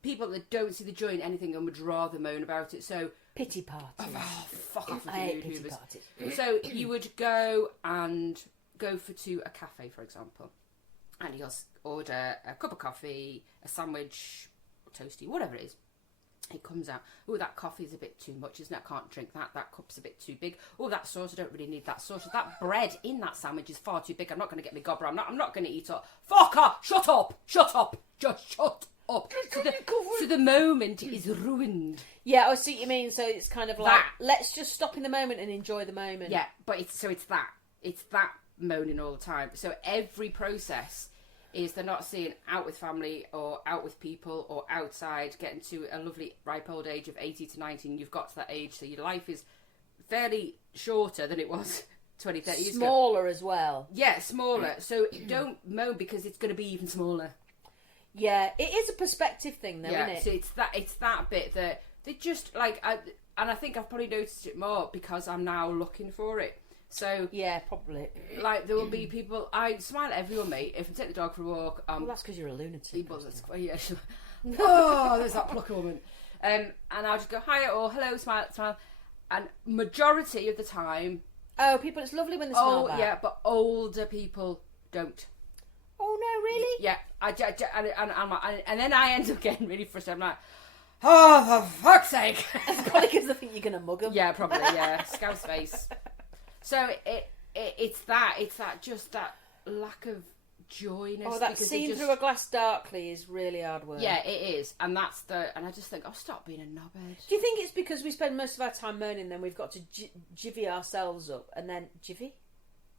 people that don't see the joy in anything and would rather moan about it. So Pity parties. oh, fuck off with I the hate mood pity hoovers. parties. So you would go to a cafe, for example, and you'll order a cup of coffee, a sandwich, toasty, whatever it is. It comes out, oh, that coffee's a bit too much, isn't it? I can't drink that. That cup's a bit too big. Oh, that sauce, I don't really need that sauce. That bread in that sandwich is far too big. I'm not going to get my gobber. I'm not going to eat it. Fuck off! Shut up! Shut up! Just shut up! So the moment is ruined. Yeah, I see what you mean. So it's kind of like, That. let's just stop in the moment and enjoy the moment. Yeah, but it's that moaning all the time. So every process is they're not seeing out with family or out with people or outside, getting to a lovely ripe old age of 80 to 90, and you've got to that age, so your life is fairly shorter than it was 20, 30 years ago. Smaller as well. Yeah, smaller. So don't moan because it's going to be even smaller. Yeah, it is a perspective thing though, Yeah, isn't it? so it's that bit that they just like, and I think I've probably noticed it more because I'm now looking for it. So Yeah, probably. like there will be people. I smile at everyone, mate. If I take the dog for a walk, Well, that's because you're a lunatic. well, that's quite, yeah. Oh, there's that plucker woman. And I'll just go hi or hello, smile, and majority of the time, Oh, people, it's lovely when they smile oh back. yeah, but older people don't. Oh no, really? Yeah, and then I end up getting really frustrated. I'm like, oh, for fuck's sake! It's probably because they think you're going to mug them. Yeah, probably. Yeah, scouse face. So it's that lack of joyness. Oh, that because seeing they just- through a glass darkly is really hard work. Yeah, it is, and and I just think, oh, stop being a knobhead. Do you think it's because we spend most of our time moaning, then we've got to jivvy ourselves up, and then chivvy,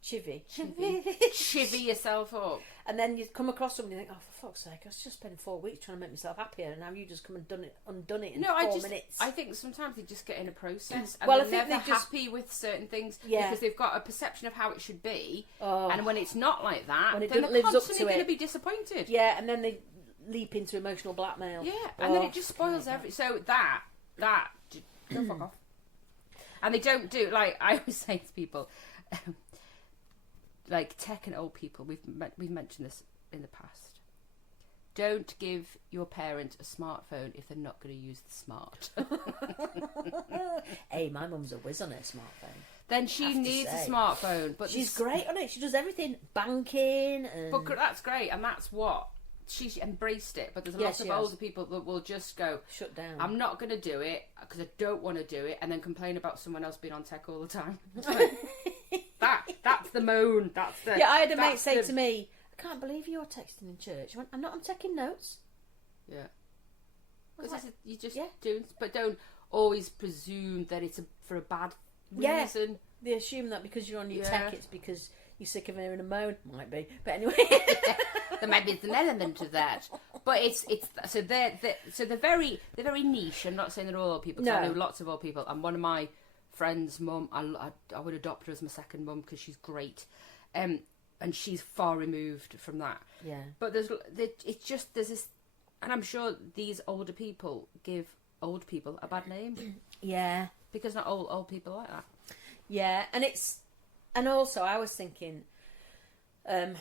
Chivvy yourself up. and then you come across somebody and you think, oh, for fuck's sake, I was just spending 4 weeks trying to make myself happier, and now you just come and undone it in 4 minutes. I think sometimes they just get in a process, and Well, I they're think never they just- happy with certain things Yeah. because they've got a perception of how it should be, Oh. and when it's not like that, When it then doesn't they're lives up constantly to going it. to be disappointed. Yeah, and then they leap into emotional blackmail. Yeah, and then Oh, it just spoils everything. So that go fuck off. And they don't do, like I always say to people, like tech and old people. We've mentioned this in the past. Don't give your parent a smartphone if they're not going to use the smart. Hey, my mum's a whiz on her smartphone. Then she Have to needs a say. smartphone. But She's great on it. She does everything. Banking and... But that's great, and that's what she's embraced it, but there's a Yeah, lot of she has. older people that will just go, Shut down. I'm not going to do it because I don't want to do it, and then complain about someone else being on tech all the time. That's the moan. That's the. Yeah, I had a mate say to me, I can't believe you're texting in church. I went, I'm not, I'm taking notes. Yeah. Because Like, you just yeah. doing, but don't always presume that it's for a bad Yeah. reason. They assume that because you're on your Yeah. tech, it's because you're sick of hearing a moan. Might be, but anyway. There might be an element of that, but it's so they're very niche. I'm not saying they're all old people. 'Cause No. I know lots of old people, and one of my friend's mum, I would adopt her as my second mum because she's great, and she's far removed from that. Yeah. But there's this, and I'm sure these older people give old people a bad name Yeah. because not all old people are like that. Yeah, and also I was thinking, a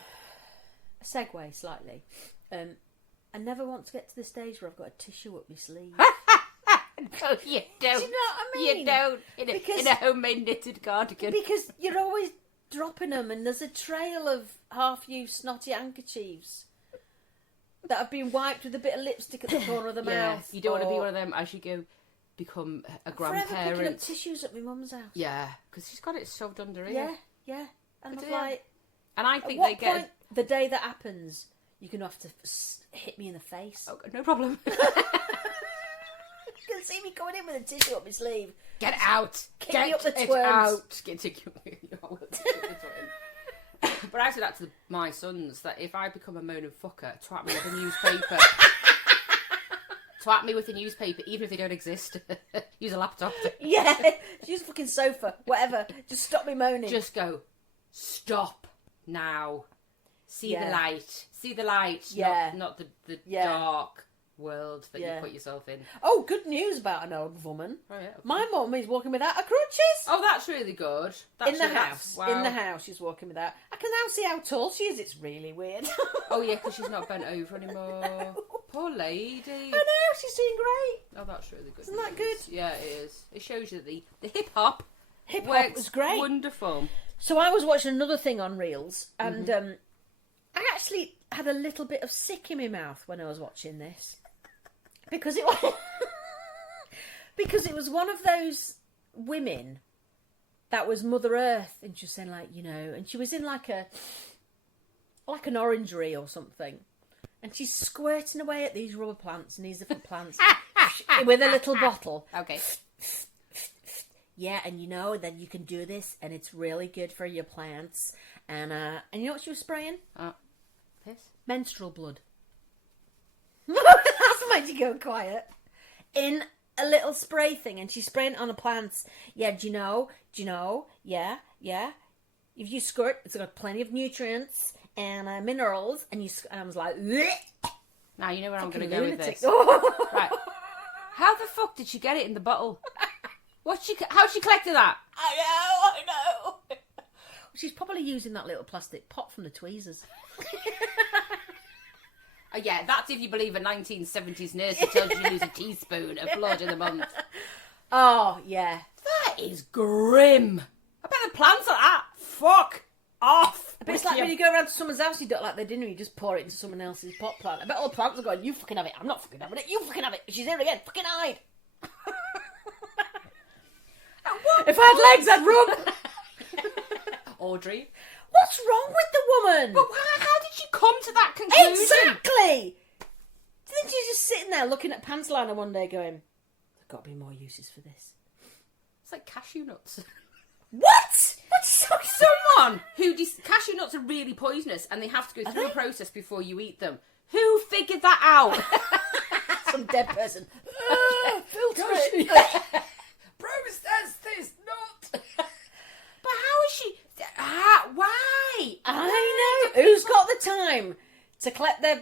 segue slightly. I never want to get to the stage where I've got a tissue up my sleeve. No, you don't. Do you know what I mean? You don't. Because- In a homemade knitted cardigan. Because you're always dropping them, and there's a trail of half-used snotty handkerchiefs that have been wiped with a bit of lipstick at the corner of the mouth. You don't want to be or- one of them as you go become a Forever picking up grandparent. tissues at my mum's house. Yeah, because she's got it shoved under here. Yeah. And But I'm yeah. like, And I at think what they get. point, the day that happens, you're going to have to hit me in the face. Oh, no problem. You can see me coming in with a tissue up my sleeve. Get out. Kick Get me up the it twerms. out. But I said that to my sons, that if I become a moaning fucker, twat me with a newspaper. Twat me with a newspaper, even if they don't exist. Use a laptop. Yeah, use a fucking sofa, whatever. Just stop me moaning. Just go, stop now. See Yeah. the light. See the light. Yeah. Not the Yeah. dark world that Yeah. you put yourself in. Oh, good news about an old woman. Oh, yeah, okay. My mum is walking without her crutches. Oh, that's really good. That's In the house. Wow. In the house, she's walking without. I can now see how tall she is. It's really weird. Oh, yeah, because she's not bent over anymore. Poor lady. I know, she's doing great. Oh, that's really good. Isn't that news. good? Yeah, it is. It shows you that the hip hop Hip hop works was great. wonderful. So I was watching another thing on Reels, and Mm-hmm. I actually had a little bit of sick in my mouth when I was watching this, because it was because it was one of those women that was Mother Earth, and she was saying, like, you know, and she was in like an orangery or something, and she's squirting away at these rubber plants and these different plants with a little bottle. Okay. Yeah, and you know, then you can do this, and it's really good for your plants. And you know what she was spraying? Piss? Menstrual blood. That's made you go quiet. In a little spray thing, and she's spraying it on the plants. Yeah, do you know? Yeah. If you squirt, it's got plenty of nutrients and minerals, and I was like, bleh. Now you know where I'm going to Fucking go with lunatic. this. Right. How the fuck did she get it in the bottle? How'd she collect that? I know. She's probably using that little plastic pot from the tweezers. Oh, yeah, that's if you believe a 1970s nurse who tells you to use a teaspoon of blood in a month. Oh, yeah. That is grim. I bet the plants like that. Fuck off. But it's like when you go around to someone's house, you don't like their dinner, you just pour it into someone else's pot plant. I bet all the plants are going, you fucking have it. I'm not fucking having it. You fucking have it. She's here again. Fucking hide. If I had legs, I'd run. Audrey. What's wrong with the woman? But how did she come to that conclusion? Exactly. Then she's just sitting there looking at pants liner one day going, there's got to be more uses for this. It's like cashew nuts. What? That's so Someone who cashew nuts are really poisonous and they have to go through a process before you eat them. Who figured that out? Some dead person. Filter it. Process this nut. But how is she? Why? I know. Who's got the time to collect their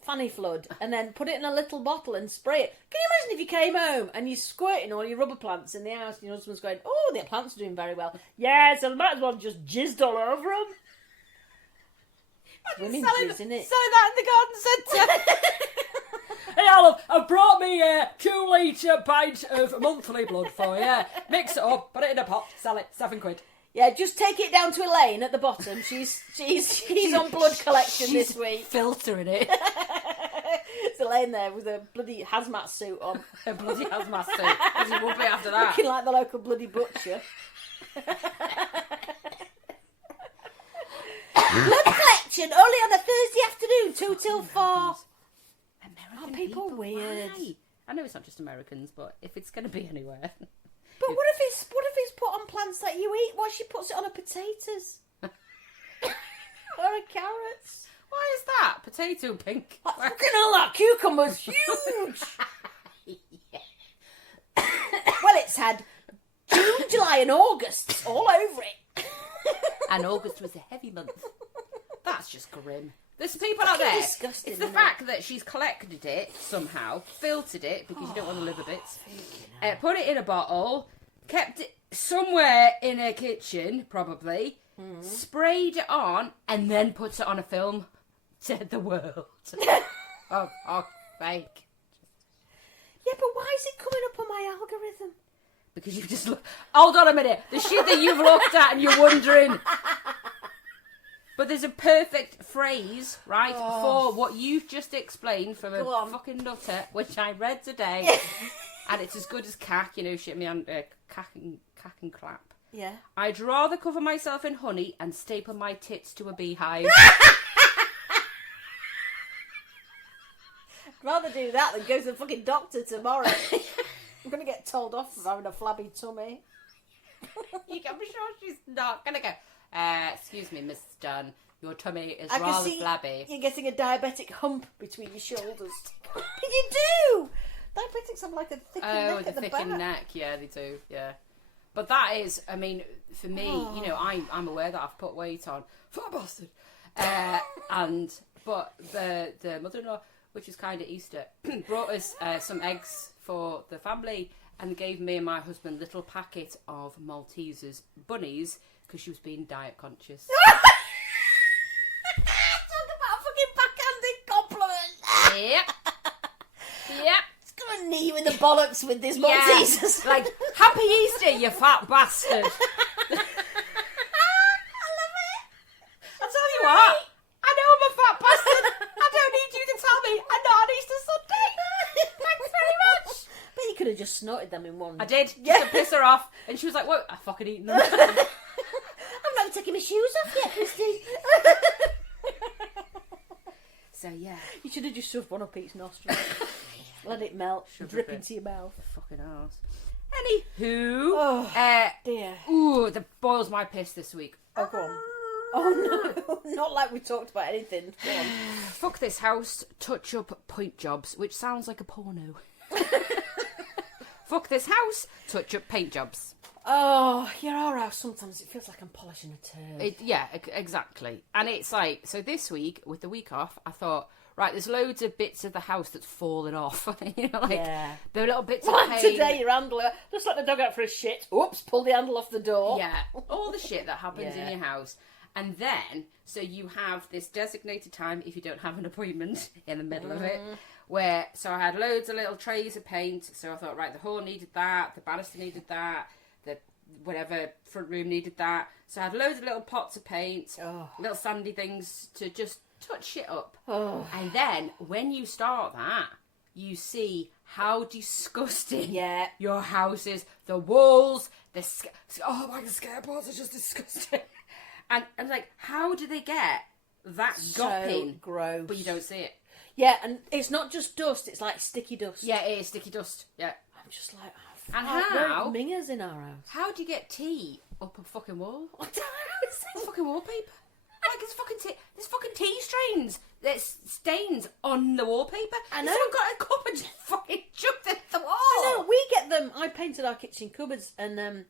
fanny flood, and then put it in a little bottle and spray it? Can you imagine if you came home and you're squirting all your rubber plants in the house and your husband's going, oh, the plants are doing very well. Yeah, so I might as well just jizzed all over them. Women jizz, innit? Selling that in the garden centre. Hey Olive, I've brought me a 2 litre pint of monthly blood for you. Mix it up, put it in a pot, sell it, £7. Yeah, just take it down to Elaine at the bottom. She's on blood collection this week. Filtering it. It's Elaine there with a bloody hazmat suit on. A bloody hazmat suit. Because it would be after that. Looking like the local bloody butcher. Blood collection only on a Thursday afternoon, 2 till 4. American people weird? Why? I know it's not just Americans, but if it's going to be anywhere. But what if it's put on plants that you eat? What if she puts it on her potatoes? Or her carrots? Why is that? Potato pink. Fucking hell, that cucumber's huge! Well, it's had June, July and August all over it. And August was a heavy month. That's just grim. There's people out there. Disgusting, It's the fact that she's collected it somehow, filtered it because you don't want the liver bits, put it in a bottle, kept it somewhere in her kitchen, probably, sprayed it on, and then puts it on a film to the world. Oh, fake. Yeah, but why is it coming up on my algorithm? Because you just look. Hold on a minute. The shit that you've looked at and you're wondering. But there's a perfect phrase, right, for what you've just explained from a fucking nutter, which I read today, and it's as good as cack, shit me on cack and clap. Yeah. I'd rather cover myself in honey and staple my tits to a beehive. I'd rather do that than go to the fucking doctor tomorrow. I'm going to get told off for having a flabby tummy. I'm sure she's not going to go, excuse me, Miss Dunn, your tummy is rather can see flabby. You're getting a diabetic hump between your shoulders. You do! Diabetics have like a thickened neck at the back. Oh, the thickened neck, yeah, they do, yeah. But that is, I mean, for me, I'm aware that I've put weight on. Fat bastard! But the mother-in-law, which is kind of Easter, brought us some eggs for the family and gave me and my husband a little packet of Maltesers bunnies because she was being diet conscious. Talk about a fucking backhanded compliment. Yep. It's going to knee you in the bollocks with this Maltesers. Yeah. Like, Happy Easter, you fat bastard. I love it. I'll tell you what. I know I'm a fat bastard. I don't need you to tell me I'm not on Easter Sunday. Thanks very much. But you could have just snorted them in one. I did, just to piss her off. And she was like, what? I fucking eaten them. I'm not taking my shoes off yet, Christine. So, yeah. You should have just shoved one up each nostril. Let it melt, drip into your mouth. Fucking arse. Anywho. Oh, dear. Ooh, that boils my piss this week. Oh, go on. Oh, no. Not like we talked about anything. Go on. Fuck this house, touch up point jobs, which sounds like a porno. Fuck this house, touch up paint jobs. Oh, yeah, our house, sometimes it feels like I'm polishing a turd. Exactly. And it's like, so this week, with the week off, I thought, right, there's loads of bits of the house that's fallen off. The little bits of paint. Today, your handle, just let the dog out for a shit. Oops, pull the handle off the door. Yeah, all the shit that happens in your house. And then, so you have this designated time, if you don't have an appointment, in the middle of it, so I had loads of little trays of paint, so I thought, right, the hall needed that, the banister needed that, the whatever front room needed that, so I had loads of little pots of paint, little sandy things to just touch shit up. And then, when you start that, you see how disgusting your house is, the walls, the scareboards are just disgusting. And like, how do they get that gopping? Gross. But you don't see it. Yeah, and it's not just dust, it's like sticky dust. Yeah, it is sticky dust. Yeah. I'm just like, and there how? are mingers in our house. How do you get tea up a fucking wall? What? It's fucking wallpaper. Like, it's fucking tea. There's fucking tea stains. There's stains on the wallpaper. I know. Someone got a cup and just fucking chucked it at the wall. I know, we get them. I painted our kitchen cupboards and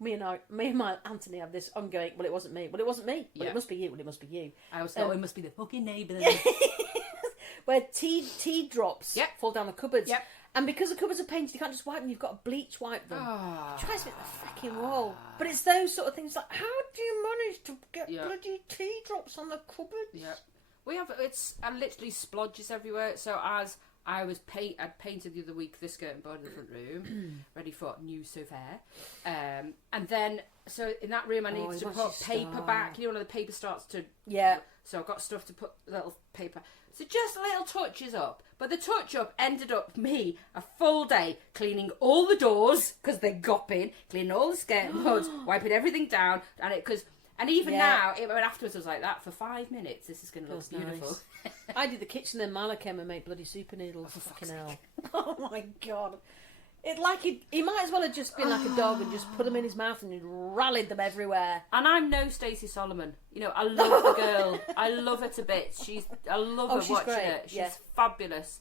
me and my Anthony have this ongoing, well, it wasn't me. Well, it wasn't me. Well, it must be you. Well, it must be you. I always thought it must be the fucking neighbour. Where tea drops fall down the cupboards. Yep. And because the cupboards are painted, you can't just wipe them. You've got to bleach wipe them. It tries to hit the fucking wall. But it's those sort of things like, how do you manage to get bloody tea drops on the cupboards? Yeah. We have, and literally splodges everywhere. So as I'd painted the other week this skirting board in the front room, ready for new sofa. And then So in that room, I need to once put you paper start. back. You know, when the paper starts to. Yeah. So I've got stuff to put little paper. So just little touches up. But the touch up ended up me a full day cleaning all the doors because they're gopping, cleaning all the skateboards, wiping everything down, and even now, afterwards I was like that for 5 minutes. This is going to look beautiful. Nice. I did the kitchen, then Mala came and made bloody super noodles. Oh, fucking hell! Oh my god! He might as well have just been like a dog and just put them in his mouth and rallied them everywhere. And I'm no Stacey Solomon. You know, I love the girl. I love her to bits. I love her watching great. her. She's fabulous.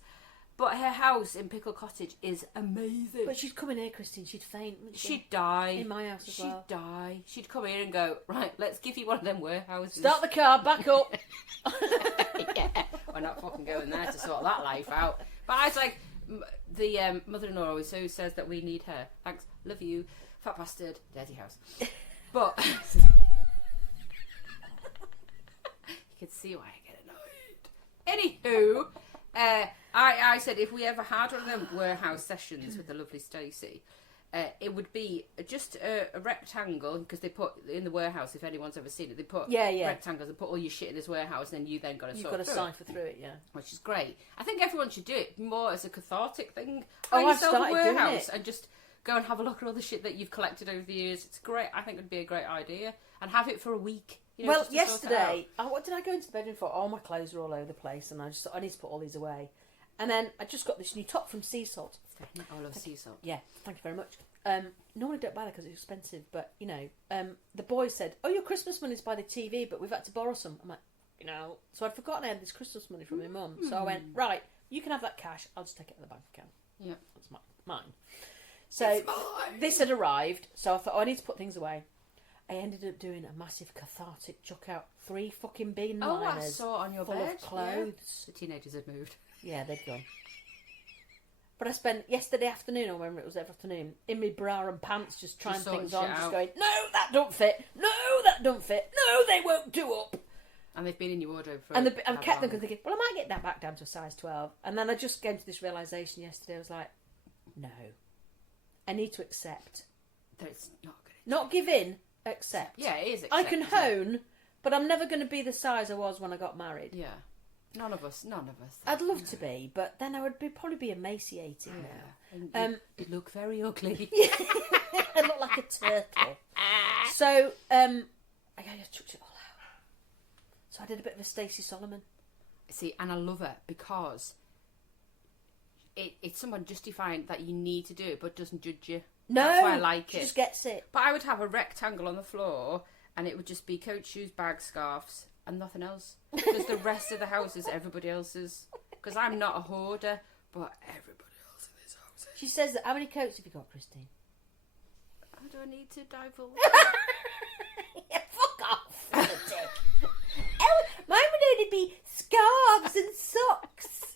But her house in Pickle Cottage is amazing. But she'd come in here, Christine, she'd faint. She'd die. In my house as well. She'd die. She'd come here and go, right, let's give you one of them warehouses. Start the car, back up. Yeah, we're not fucking going there to sort that life out. But I was like, the mother-in-law always says that we need her. Thanks, love you, fat bastard, dirty house. But you can see why I get annoyed. Anywho, I said if we ever had one of them warehouse sessions with the lovely Stacey, it would be just a rectangle, because they put in the warehouse, if anyone's ever seen it, they put rectangles and put all your shit in this warehouse, and then you then got to You've got to cipher through it, yeah. Which is great. I think everyone should do it more as a cathartic thing. I've yourself a started doing warehouse it. and just go and have a look at all the shit that you've collected over the years. It's great. I think it would be a great idea. And have it for a week. You know, Well, just to sort it yesterday, what did I go into the bedroom for? All my clothes are all over the place, and I just thought I need to put all these away. And then I just got this new top from Sea Salt. out. I love sea salt. Yeah, thank you very much. Normally don't buy that because it's expensive, but you know, the boys said, "Oh, your Christmas money's by the TV, but we've had to borrow some." I'm like, you know, so I'd forgotten I had this Christmas money from my mum. So I went, right, you can have that cash. I'll just take it in the bank account. Yeah, that's mine. So this had arrived, so I thought, I need to put things away. I ended up doing a massive cathartic chuck out 3 fucking bin liners. I saw on your full bed. of clothes. Yeah. The teenagers had moved. Yeah, they'd gone. But I spent yesterday afternoon, or whenever it was afternoon, in my bra and pants, just trying things on, just going, no, that don't fit. No, that don't fit. No, they won't do up. And they've been in your wardrobe for and I kept them thinking, well, I might get that back down to a size 12. And then I just came to this realisation yesterday. I was like, no, I need to accept. That it's not good. Not give in, accept. Yeah, it is accept. I can hone, but I'm never going to be the size I was when I got married. Yeah. None of us. I'd love to be, but then I would probably be emaciating now. You'd look very ugly. I look like a turtle. So, I chucked it all out. So I did a bit of a Stacey Solomon. See, and I love her because it's someone justifying that you need to do it, but doesn't judge you. No, that's why I like she it. Just gets it. But I would have a rectangle on the floor, and it would just be coat, shoes, bags, scarves, and nothing else. Because the rest of the house is everybody else's. Because I'm not a hoarder, but everybody else in this house is. She says that. How many coats have you got, Christine? I don't need to divulge. Yeah, fuck off, lunatic. Mine would only be scarves and socks.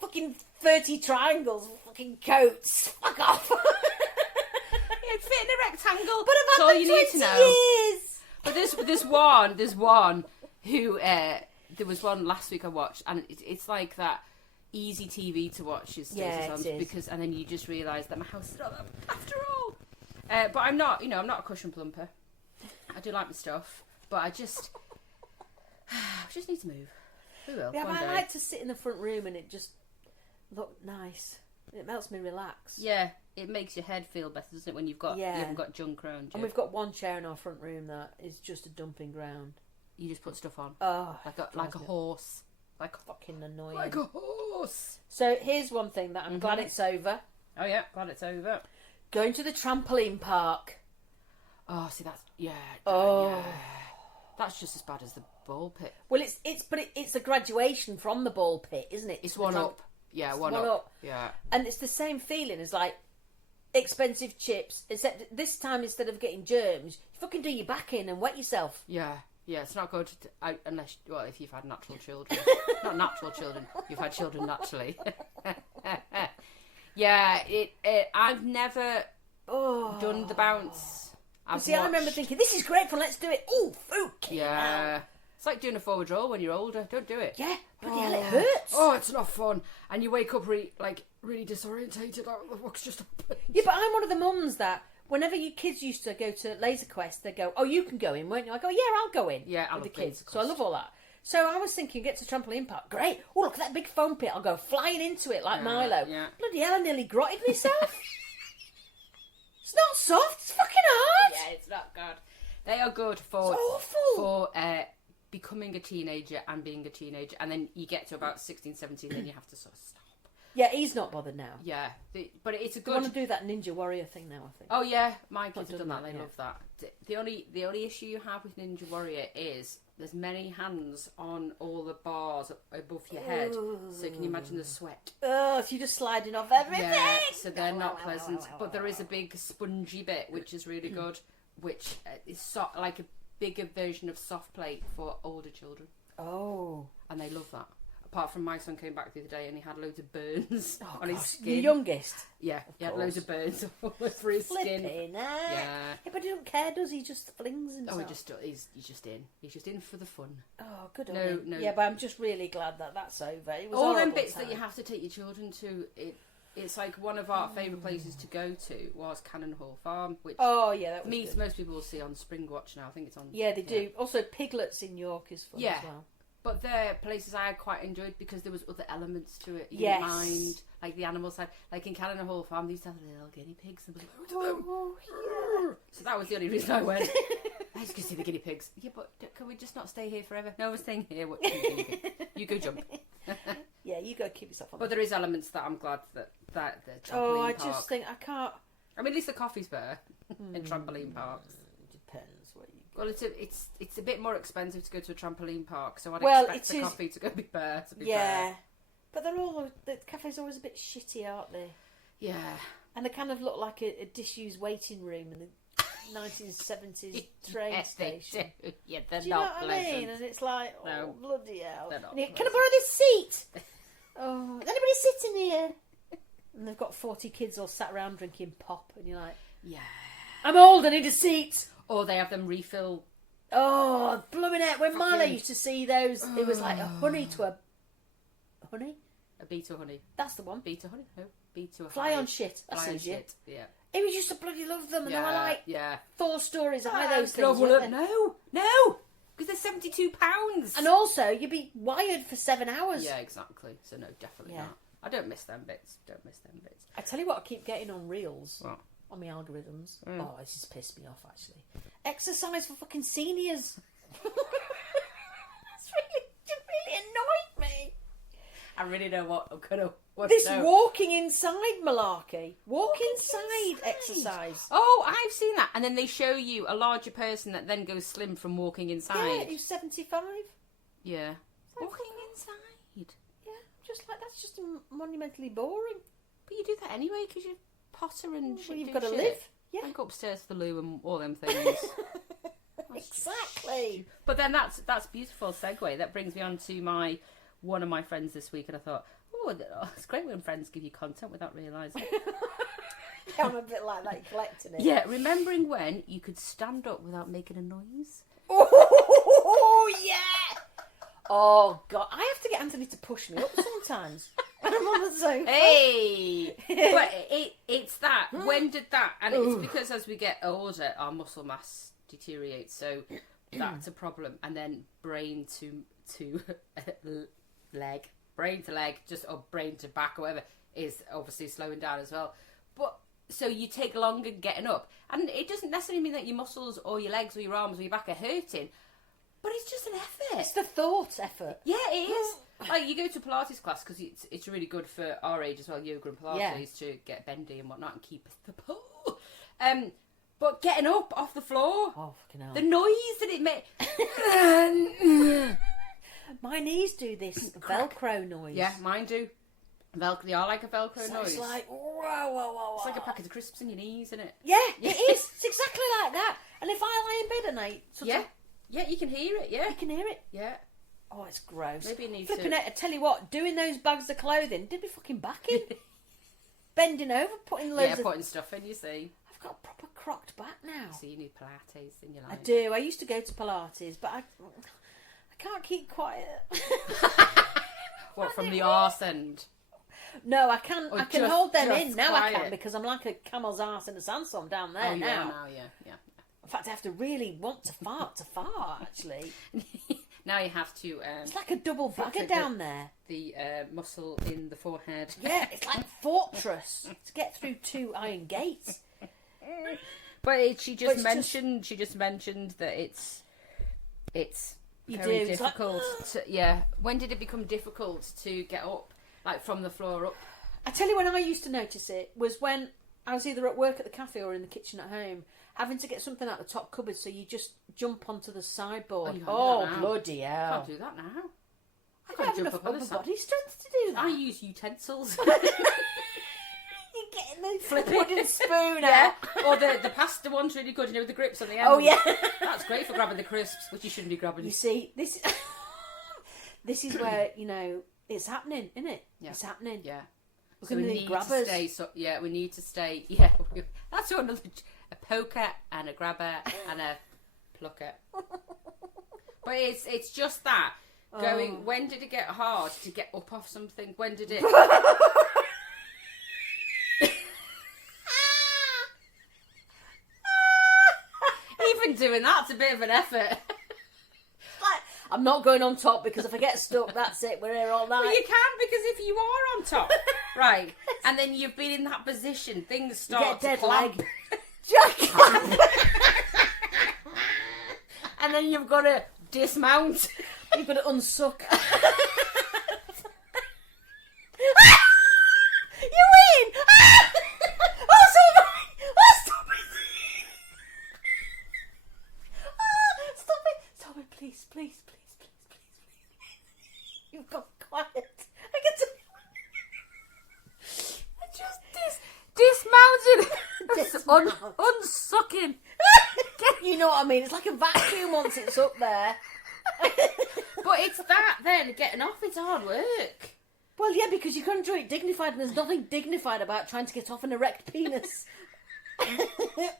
Fucking 30 triangles, fucking coats. Fuck off. It'd fit in a rectangle. But I've had all them you need to 20 know. years. But there's one who there was one last week I watched, and it's like that easy TV to watch is because and then you just realise that my house is not that after all. But I'm not a cushion plumper. I do like my stuff, but I just need to move. Who will? Yeah, but I like to sit in the front room and it just look nice. It makes me relax. Yeah, it makes your head feel better, doesn't it, when you haven't got junk around you. And we've got one chair in our front room that is just a dumping ground. You just put stuff on. Oh, like a horse. Like fucking annoying. Like a horse. So here's one thing that I'm glad it's over. Oh yeah, glad it's over. Going to the trampoline park. Oh, see that's yeah. That's just as bad as the ball pit. Well, it's a graduation from the ball pit, isn't it? It's one up. Yeah, it's one up. Yeah. And it's the same feeling as like expensive chips, except this time instead of getting germs, you fucking do your back in and wet yourself. Yeah. Yeah, it's not good unless, if you've had natural children. Not natural children, you've had children naturally. Yeah, I've never done the bounce. I remember thinking, this is great fun, let's do it. Ooh, okay. Yeah. It's like doing a forward roll when you're older. Don't do it. Yeah, bloody hell, it hurts. Oh, it's not fun. And you wake up really disorientated. Like, what's just happened? Yeah, but I'm one of the mums that whenever you kids used to go to Laser Quest, they go, "Oh, you can go in, won't you?" I go, "Yeah, I'll go in." Yeah, I with love the kids. Laser So I Quest. love all that. So I was thinking, get to trampoline park. Great. Oh, look at that big foam pit. I'll go flying into it like Milo. Yeah. Bloody hell, I nearly grotted myself. It's not soft. It's fucking hard. Yeah, it's not good. They are good for It's awful. becoming a teenager and being a teenager, and then you get to about 16, 17, then you have to sort of stop. Yeah, he's not bothered now. Yeah, but it's a I good. want to do that Ninja Warrior thing now, I think. Oh yeah, my kids have done done that. that, They yeah. love that. The only issue you have with Ninja Warrior is there's many hands on all the bars above your head. So can you imagine the sweat? Oh, so you're just sliding off everything. Yeah, so they're not pleasant. But there is a big spongy bit which is really good, which is like a bigger version of soft play for older children, Oh. and they love that. Apart from my son came back the other day and he had loads of burns on his Gosh, skin. your youngest. Yeah, he had course. loads of burns all over his skin. Flipping Yeah. Yeah, but he don't care, does he? Just flings himself. Oh, he's just in. He's just in for the fun. Oh, good on No, him. no. Yeah, but I'm just really glad that that's over. It was All them horrible bits time. that you have to take your children to, it's like one of our favourite places to go to was Cannon Hall Farm, which Oh, yeah, that was good. most people will see on Spring Watch now. I think it's on. Yeah, they do. Also, Piglets in York is fun Yeah. as well. But they're places I quite enjoyed because there was other elements to it. You Yes. didn't mind, like the animal side. Like in Cannon Hall Farm, they used to have little guinea pigs and so that was the only reason I went. I just go see the guinea pigs. Yeah, but can we just not stay here forever? No, we're staying here. What, you go jump. Yeah, you got to keep yourself on. But there is elements that I'm glad that the trampoline Oh, I park. just think I can't. I mean, at least the coffee's better in trampoline parks. Depends what you. Well, it's a bit more expensive to go to a trampoline park, so I'd Well, expect it the is- coffee to go be better. Yeah, but the cafes are always a bit shitty, aren't they? Yeah. And they kind of look like a disused waiting room in the 1970s train Yes, they station. do. Yeah, they're Do you know not what pleasant. I mean? And it's like, oh, No. bloody hell. They're not And you, can I pleasant. borrow this seat? Oh, is anybody sitting here? And they've got 40 kids all sat around drinking pop, and you're like, Yeah. I'm old, I need a seat. Or they have them refill. Oh, blooming it. When Marla Fucking- used to see those, it was like a honey to a... Honey? A bee to honey. That's the one. Bee to honey? No. Bee to a Fly hive. on shit. That Fly on says you. shit. Yeah. He was used to bloody love them, and they were like yeah. 4 stories high, Ah, those things. well, weren't they? no. Because they're £72. And also, you'd be wired for 7 hours. Yeah, exactly. So no, definitely Yeah. not. I don't miss them bits. I tell you what, I keep getting on reels. What? On my algorithms. Mm. Oh, this has pissed me off, actually. Exercise for fucking seniors. It's really annoyed me. I really know what I'm gonna. What This no. walking inside malarkey. Walk inside exercise. Oh, I've seen that. And then they show you a larger person that then goes slim from walking Yeah, inside. who's 75. Yeah. Like, Walking inside. Yeah, just like that's just monumentally boring. But you do that anyway because you potter and shit. Well, you've do got to shit. live. Yeah, And go upstairs to the loo and all them things. exactly. But then that's beautiful segue. That brings me on to one of my friends this week, and I thought, oh, it's great when friends give you content without realising. I'm a bit like that, you're collecting it. Yeah, remembering when you could stand up without making a noise. Oh, yeah! Oh, God. I have to get Anthony to push me up sometimes. When I'm on the sofa. Hey! But it's that. When did that? And it's because as we get older, our muscle mass deteriorates. So that's a problem. And then brain to leg. Brain to leg, or brain to back or whatever, is obviously slowing down as well. But so you take longer getting up. And it doesn't necessarily mean that your muscles or your legs or your arms or your back are hurting. But it's just an effort. It's the thought effort. Yeah, it is. Like you go to Pilates class because it's really good for our age as well, yoga and Pilates, to get bendy and whatnot and keep the pull. But getting up off the floor, Oh, fucking hell. the noise that it makes. My knees do this Velcro noise. Yeah, mine do. Velcro, they are like a Velcro So noise. it's like, whoa. It's like a packet of crisps in your knees, isn't it? Yeah, it is. It's exactly like that. And if I lie in bed at night, Yeah, you can hear it. Yeah, you can hear it. yeah. Oh, it's gross. Maybe you need Flipping to. it, I tell you what, doing those bags of clothing did me fucking back in. Bending over, putting loads Yeah, of... putting stuff in. You see, I've got a proper crocked back now. so you need Pilates in your I life. do. I used to go to Pilates, but I can't keep quiet. What from the arse end? No, I can just- hold them just in now. I quiet? can because I'm like a camel's arse in a sandstorm down there Oh, you now. are now, yeah. In fact, I have to really want to fart actually. Now you have to It's like a double bagger down there. the muscle in the forehead. Yeah, it's like fortress to get through 2 iron gates. But she just it's mentioned that it's You very do. It's like, difficult to, yeah. When did it become difficult to get up, like from the floor up? I tell you when I used to notice it was when I was either at work at the cafe or in the kitchen at home, having to get something out the top cupboard, so you just jump onto the sideboard. you can't do Oh, that now. bloody I hell. can't do that now. I don't have enough up on upper the side. body strength to do that. I use utensils. You're getting the wooden spoon Yeah. out. Or the pasta one's really good, with the grips on the end. Oh, yeah. That's great for grabbing the crisps, which you shouldn't be grabbing. You see, this is where, it's happening, isn't it? Yeah. It's happening. Yeah. We're So going we to need need to grabbers. stay. We need to stay. Yeah, that's another. A poker and a grabber and a plucker. But it's just that going. When did it get hard to get up off something? When did it? Even doing that's a bit of an effort. I'm not going on top because if I get stuck, that's it. We're here all night. Well, you can, because if you are on top, right, and then you've been in that position, things start dead to clamp. leg. Jack. And then you've got to dismount. You've got to unsuck. You win! Oh, sorry! Oh, stop it! Stop it, please, please. You've got quiet. I get to... Dismounted. Unsucking. You know what I mean? It's like a vacuum once it's up there. But it's that then, getting off, it's hard work. Well, yeah, because you can't do it dignified, and there's nothing dignified about trying to get off an erect penis. But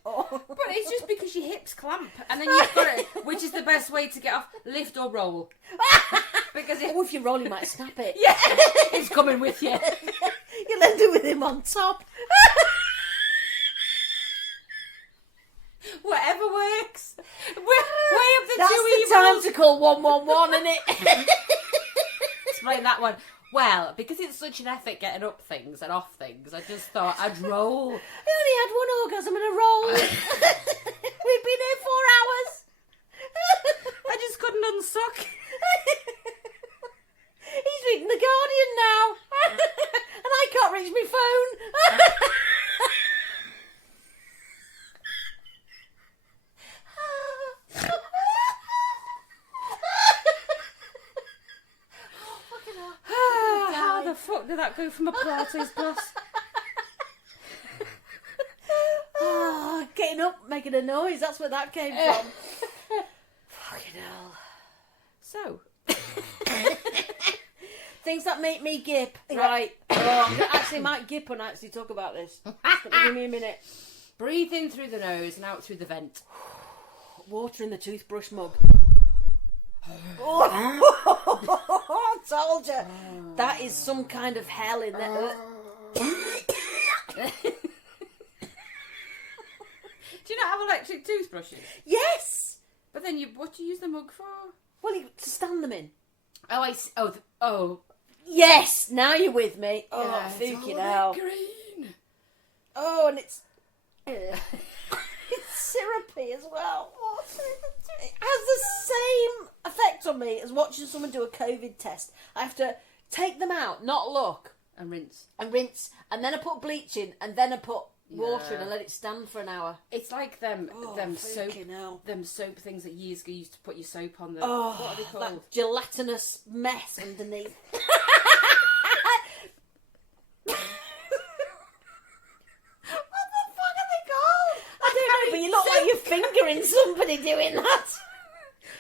it's just because your hips clamp, and then you've got to, which is the best way to get off, lift or roll. Because If you roll, you might snap it. yeah, it's coming with you. You'll end up with him on top. Whatever works. Way up the That's two the evils. time to call 111, isn't it? Explain that one. Well, because it's such an effort getting up things and off things, I just thought I'd roll. I only had one orgasm and a roll. We've been here 4 hours. I just couldn't unsuck. He's reading The Guardian now. And I can't reach my phone. How the fuck did that go from a Pilates class? Getting up, making a noise. That's where that came from. Fucking hell. So, Things that make me gip. Right. I actually might gip and actually talk about this. Give me a minute. breathe in through the nose and out through the vent. Water in the toothbrush mug. Oh, told you. That is some kind of hell in there. Do you not have electric toothbrushes? Yes. But then what do you use the mug for? Well, to stand them in. Oh, I see. Oh. Yes. Now you're with me. Oh, Yeah, fucking it's all hell. green. Oh, and it's it's syrupy as well. It has the same effect on me as watching someone do a COVID test. I have to take them out, not look, And rinse. and rinse, and then I put bleach in, and then I put water in Yeah. and let it stand for an hour. It's like them soap fucking hell. them soap things that years ago used to put your soap on. Oh, What are they called? that gelatinous mess underneath. I don't know, but you look like you're fingering somebody doing that.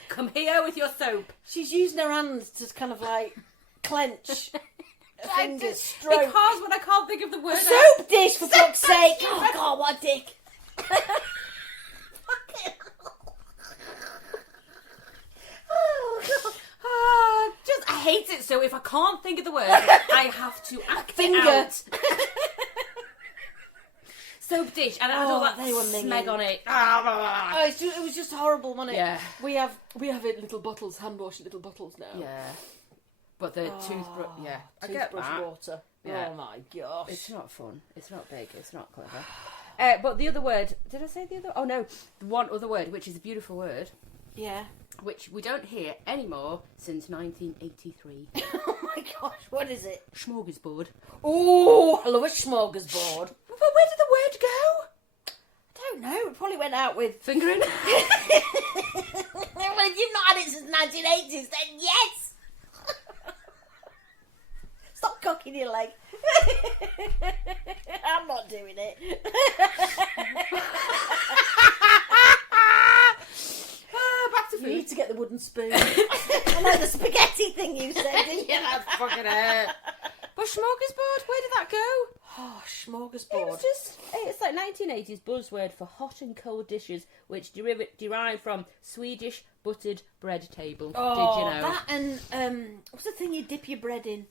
Come here with your soap. She's using her hands to kind of like clench her fingers, stroke. Because when I can't think of the word. Soap dish, for fuck's sake! Oh god, what a dick! I hate it So if I can't think of the word, I have to act it out. Soap dish, and I had all that they were smeg minging. on it. Oh, it was just horrible, wasn't it? Yeah. We have it little bottles, hand wash little bottles now. Yeah. But the toothbrush, yeah. I get Toothbrush that. water. Yeah. Oh my gosh. It's not fun. It's not big. It's not clever. But the other word, did I say the other? Oh no, one other word, which is a beautiful word, Yeah. which we don't hear anymore since 1983. Oh my gosh, what is it? Smorgasbord. Oh, I love a smorgasbord. But where did the word go? I don't know. It probably went out with. Fingering. Well, if you've not had it since 1980s, then yes. Stop cocking your leg. I'm not doing it. Back to You food. need to get the wooden spoon. I know the spaghetti thing you said, didn't you? Yeah, that's fucking it. But smorgasbord, where did that go? Oh, It smorgasbord. was just, it's like 1980s buzzword for hot and cold dishes, which derive from Swedish buttered bread table. Oh, Did you know? that and what's the thing you dip your bread in?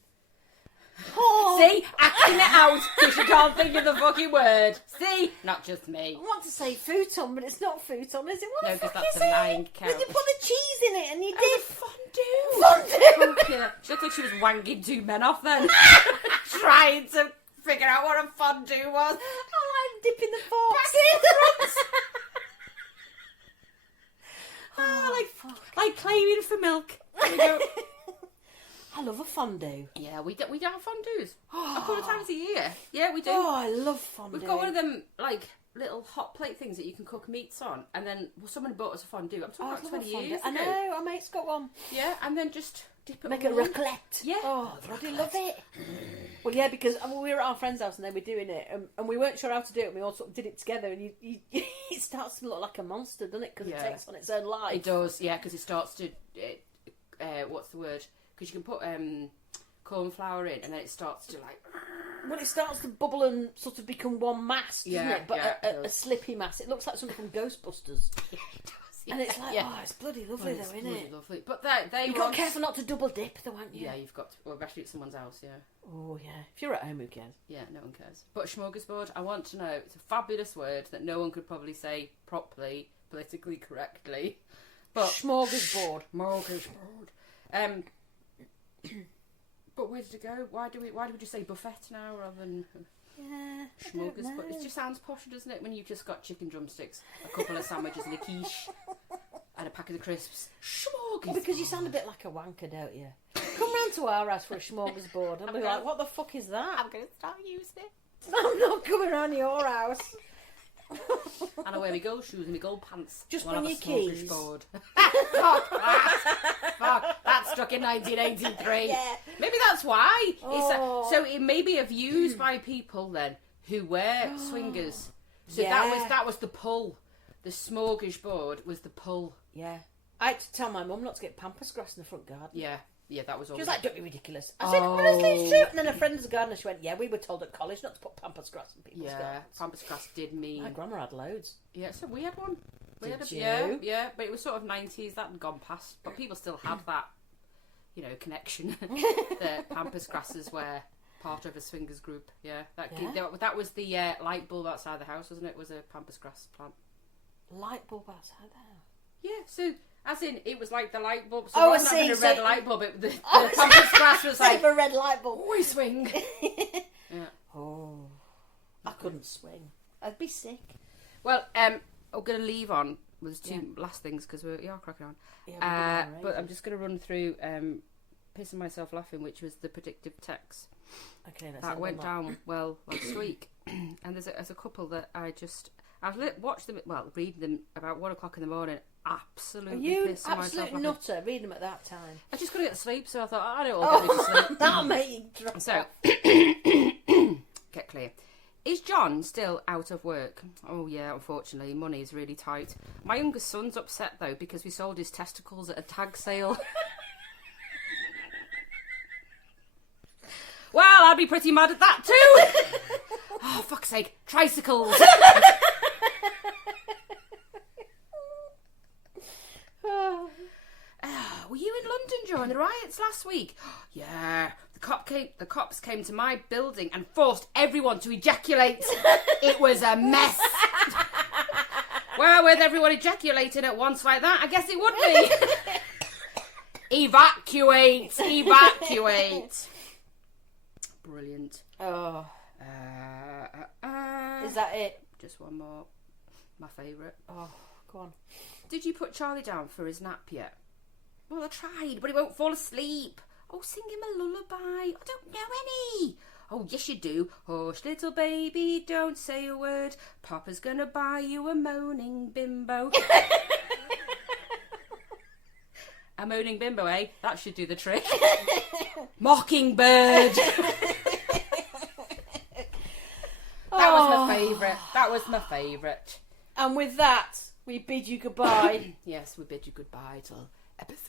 Oh, See, acting it out because you can't think of the fucking word. See, not just me. I want to say futon, but it's not futon, is it? What No, the 'cause fuck that's is a it? lying When you couch. put the cheese in it and you And dip. the fondue. Fondue. Fuck yeah. She looked like she was wanging two men off then. Trying to figure out what a fondue was. I like dipping the forks in. Like claiming for milk. There we go. I love a fondue. Yeah, we do have fondues. A couple of times a year. Yeah, we do. Oh, I love fondue. We've got one of them, like, little hot plate things that you can cook meats on. And then someone bought us a fondue. I'm talking Oh, I about love a 20 fondue. years I ago. know, our mate's got one. Yeah, and then just dip it Make all a in. raclette. Yeah. Oh, I bloody love it. Well, yeah, because we were at our friend's house and they were doing it, and we weren't sure how to do it, and we all sort of did it together, and you it starts to look like a monster, doesn't it? Because Yeah. it takes on its own life. It does, yeah, because it starts to, what's the word? Because you can put corn flour in, and then it starts to, like... Well, it starts to bubble and sort of become one mass, doesn't Yeah, it? But yeah, it a does. slippy mass. It looks like something from Ghostbusters. Yeah, it does. Yeah. And it's like, yeah. oh, it's bloody lovely Well, it's though, isn't bloody it? lovely. But they You've were got on- to be careful not to double dip though, haven't you? Yeah, you've got to, well, especially at someone's house, yeah. Oh, yeah. If you're at home, who cares? Yeah, no one cares. But smorgasbord, I want to know, it's a fabulous word that no one could probably say properly, politically correctly. But Smorgasbord. smorgasbord. But where did it go? Why do we just say buffet now rather than Yeah. I don't smorgasbord? know. It just sounds posher, doesn't it? When you've just got chicken drumsticks, a couple of sandwiches and a quiche, and a packet of crisps. Smorgasbord. Because you sound a bit like a wanker, don't you? Come round to our house for a smorgasbord and be like, what the fuck is that? I'm going to start using it. I'm not coming round your house. And I wear my gold shoes and my gold pants. Just while bring I your have a keys. smorgasbord. Fuck that. Fuck. That struck in 1983. Yeah. Maybe that's why. Oh. So it may be abused by people then who wear swingers. So Yeah. that was the pull. The smorgasbord was the pull. Yeah. I had to tell my mum not to get pampas grass in the front garden. Yeah. Yeah, that was all. She was like, don't be ridiculous. I said, honestly, it's true. And then a friend was a gardener. She went, yeah, we were told at college not to put pampas grass in people's yeah, gardens. pampas grass did mean. My grandma had loads. Yeah, so we had one. We Did had you? Yeah, but it was sort of 90s. That had gone past, but people still had that, connection. The pampas grasses were part of a swingers group. Yeah, that was the light bulb outside the house, wasn't it? Was a pampas grass plant. Light bulb outside the house. Yeah, so as in it was like the light bulb. So Oh, I rather than see, having a so- red light bulb, the Oh, pampas grass was Instead like, of a red light bulb. we swing. Yeah. Oh, I couldn't swing. I'd be sick. Well, I'm going to leave on with two last things because we are cracking on. Yeah, But I'm just going to run through pissing myself laughing, which was the predictive text okay, let's that end went on down well last week. And there's a couple that I've watched them, reading them about 1 o'clock in the morning. Are Absolutely you pissing myself absolute laughing. nutter reading them at that time? I just couldn't get to sleep, so I thought I don't want to get to sleep. That'll make you drop. So, get clear. Is John still out of work? Oh yeah, unfortunately, money is really tight. My youngest son's upset though because we sold his testicles at a tag sale. Well, I'd be pretty mad at that too. Oh, fuck's sake, tricycles. Were you in London during the riots last week. Yeah, the cops came to my building and forced everyone to ejaculate. It was a mess. Well, with everyone ejaculating at once like that, I guess it would be. Evacuate! Evacuate! Brilliant. Oh. Is that it? Just one more. My favourite. Oh, go on. Did you put Charlie down for his nap yet? Well, I tried, but he won't fall asleep. Oh, sing him a lullaby. I don't know any. Oh, yes, you do. Hush, little baby, don't say a word. Papa's gonna buy you a moaning bimbo. A moaning bimbo, eh? That should do the trick. Mockingbird. That was my favourite. That was my favourite. And with that, we bid you goodbye. Yes, we bid you goodbye till episode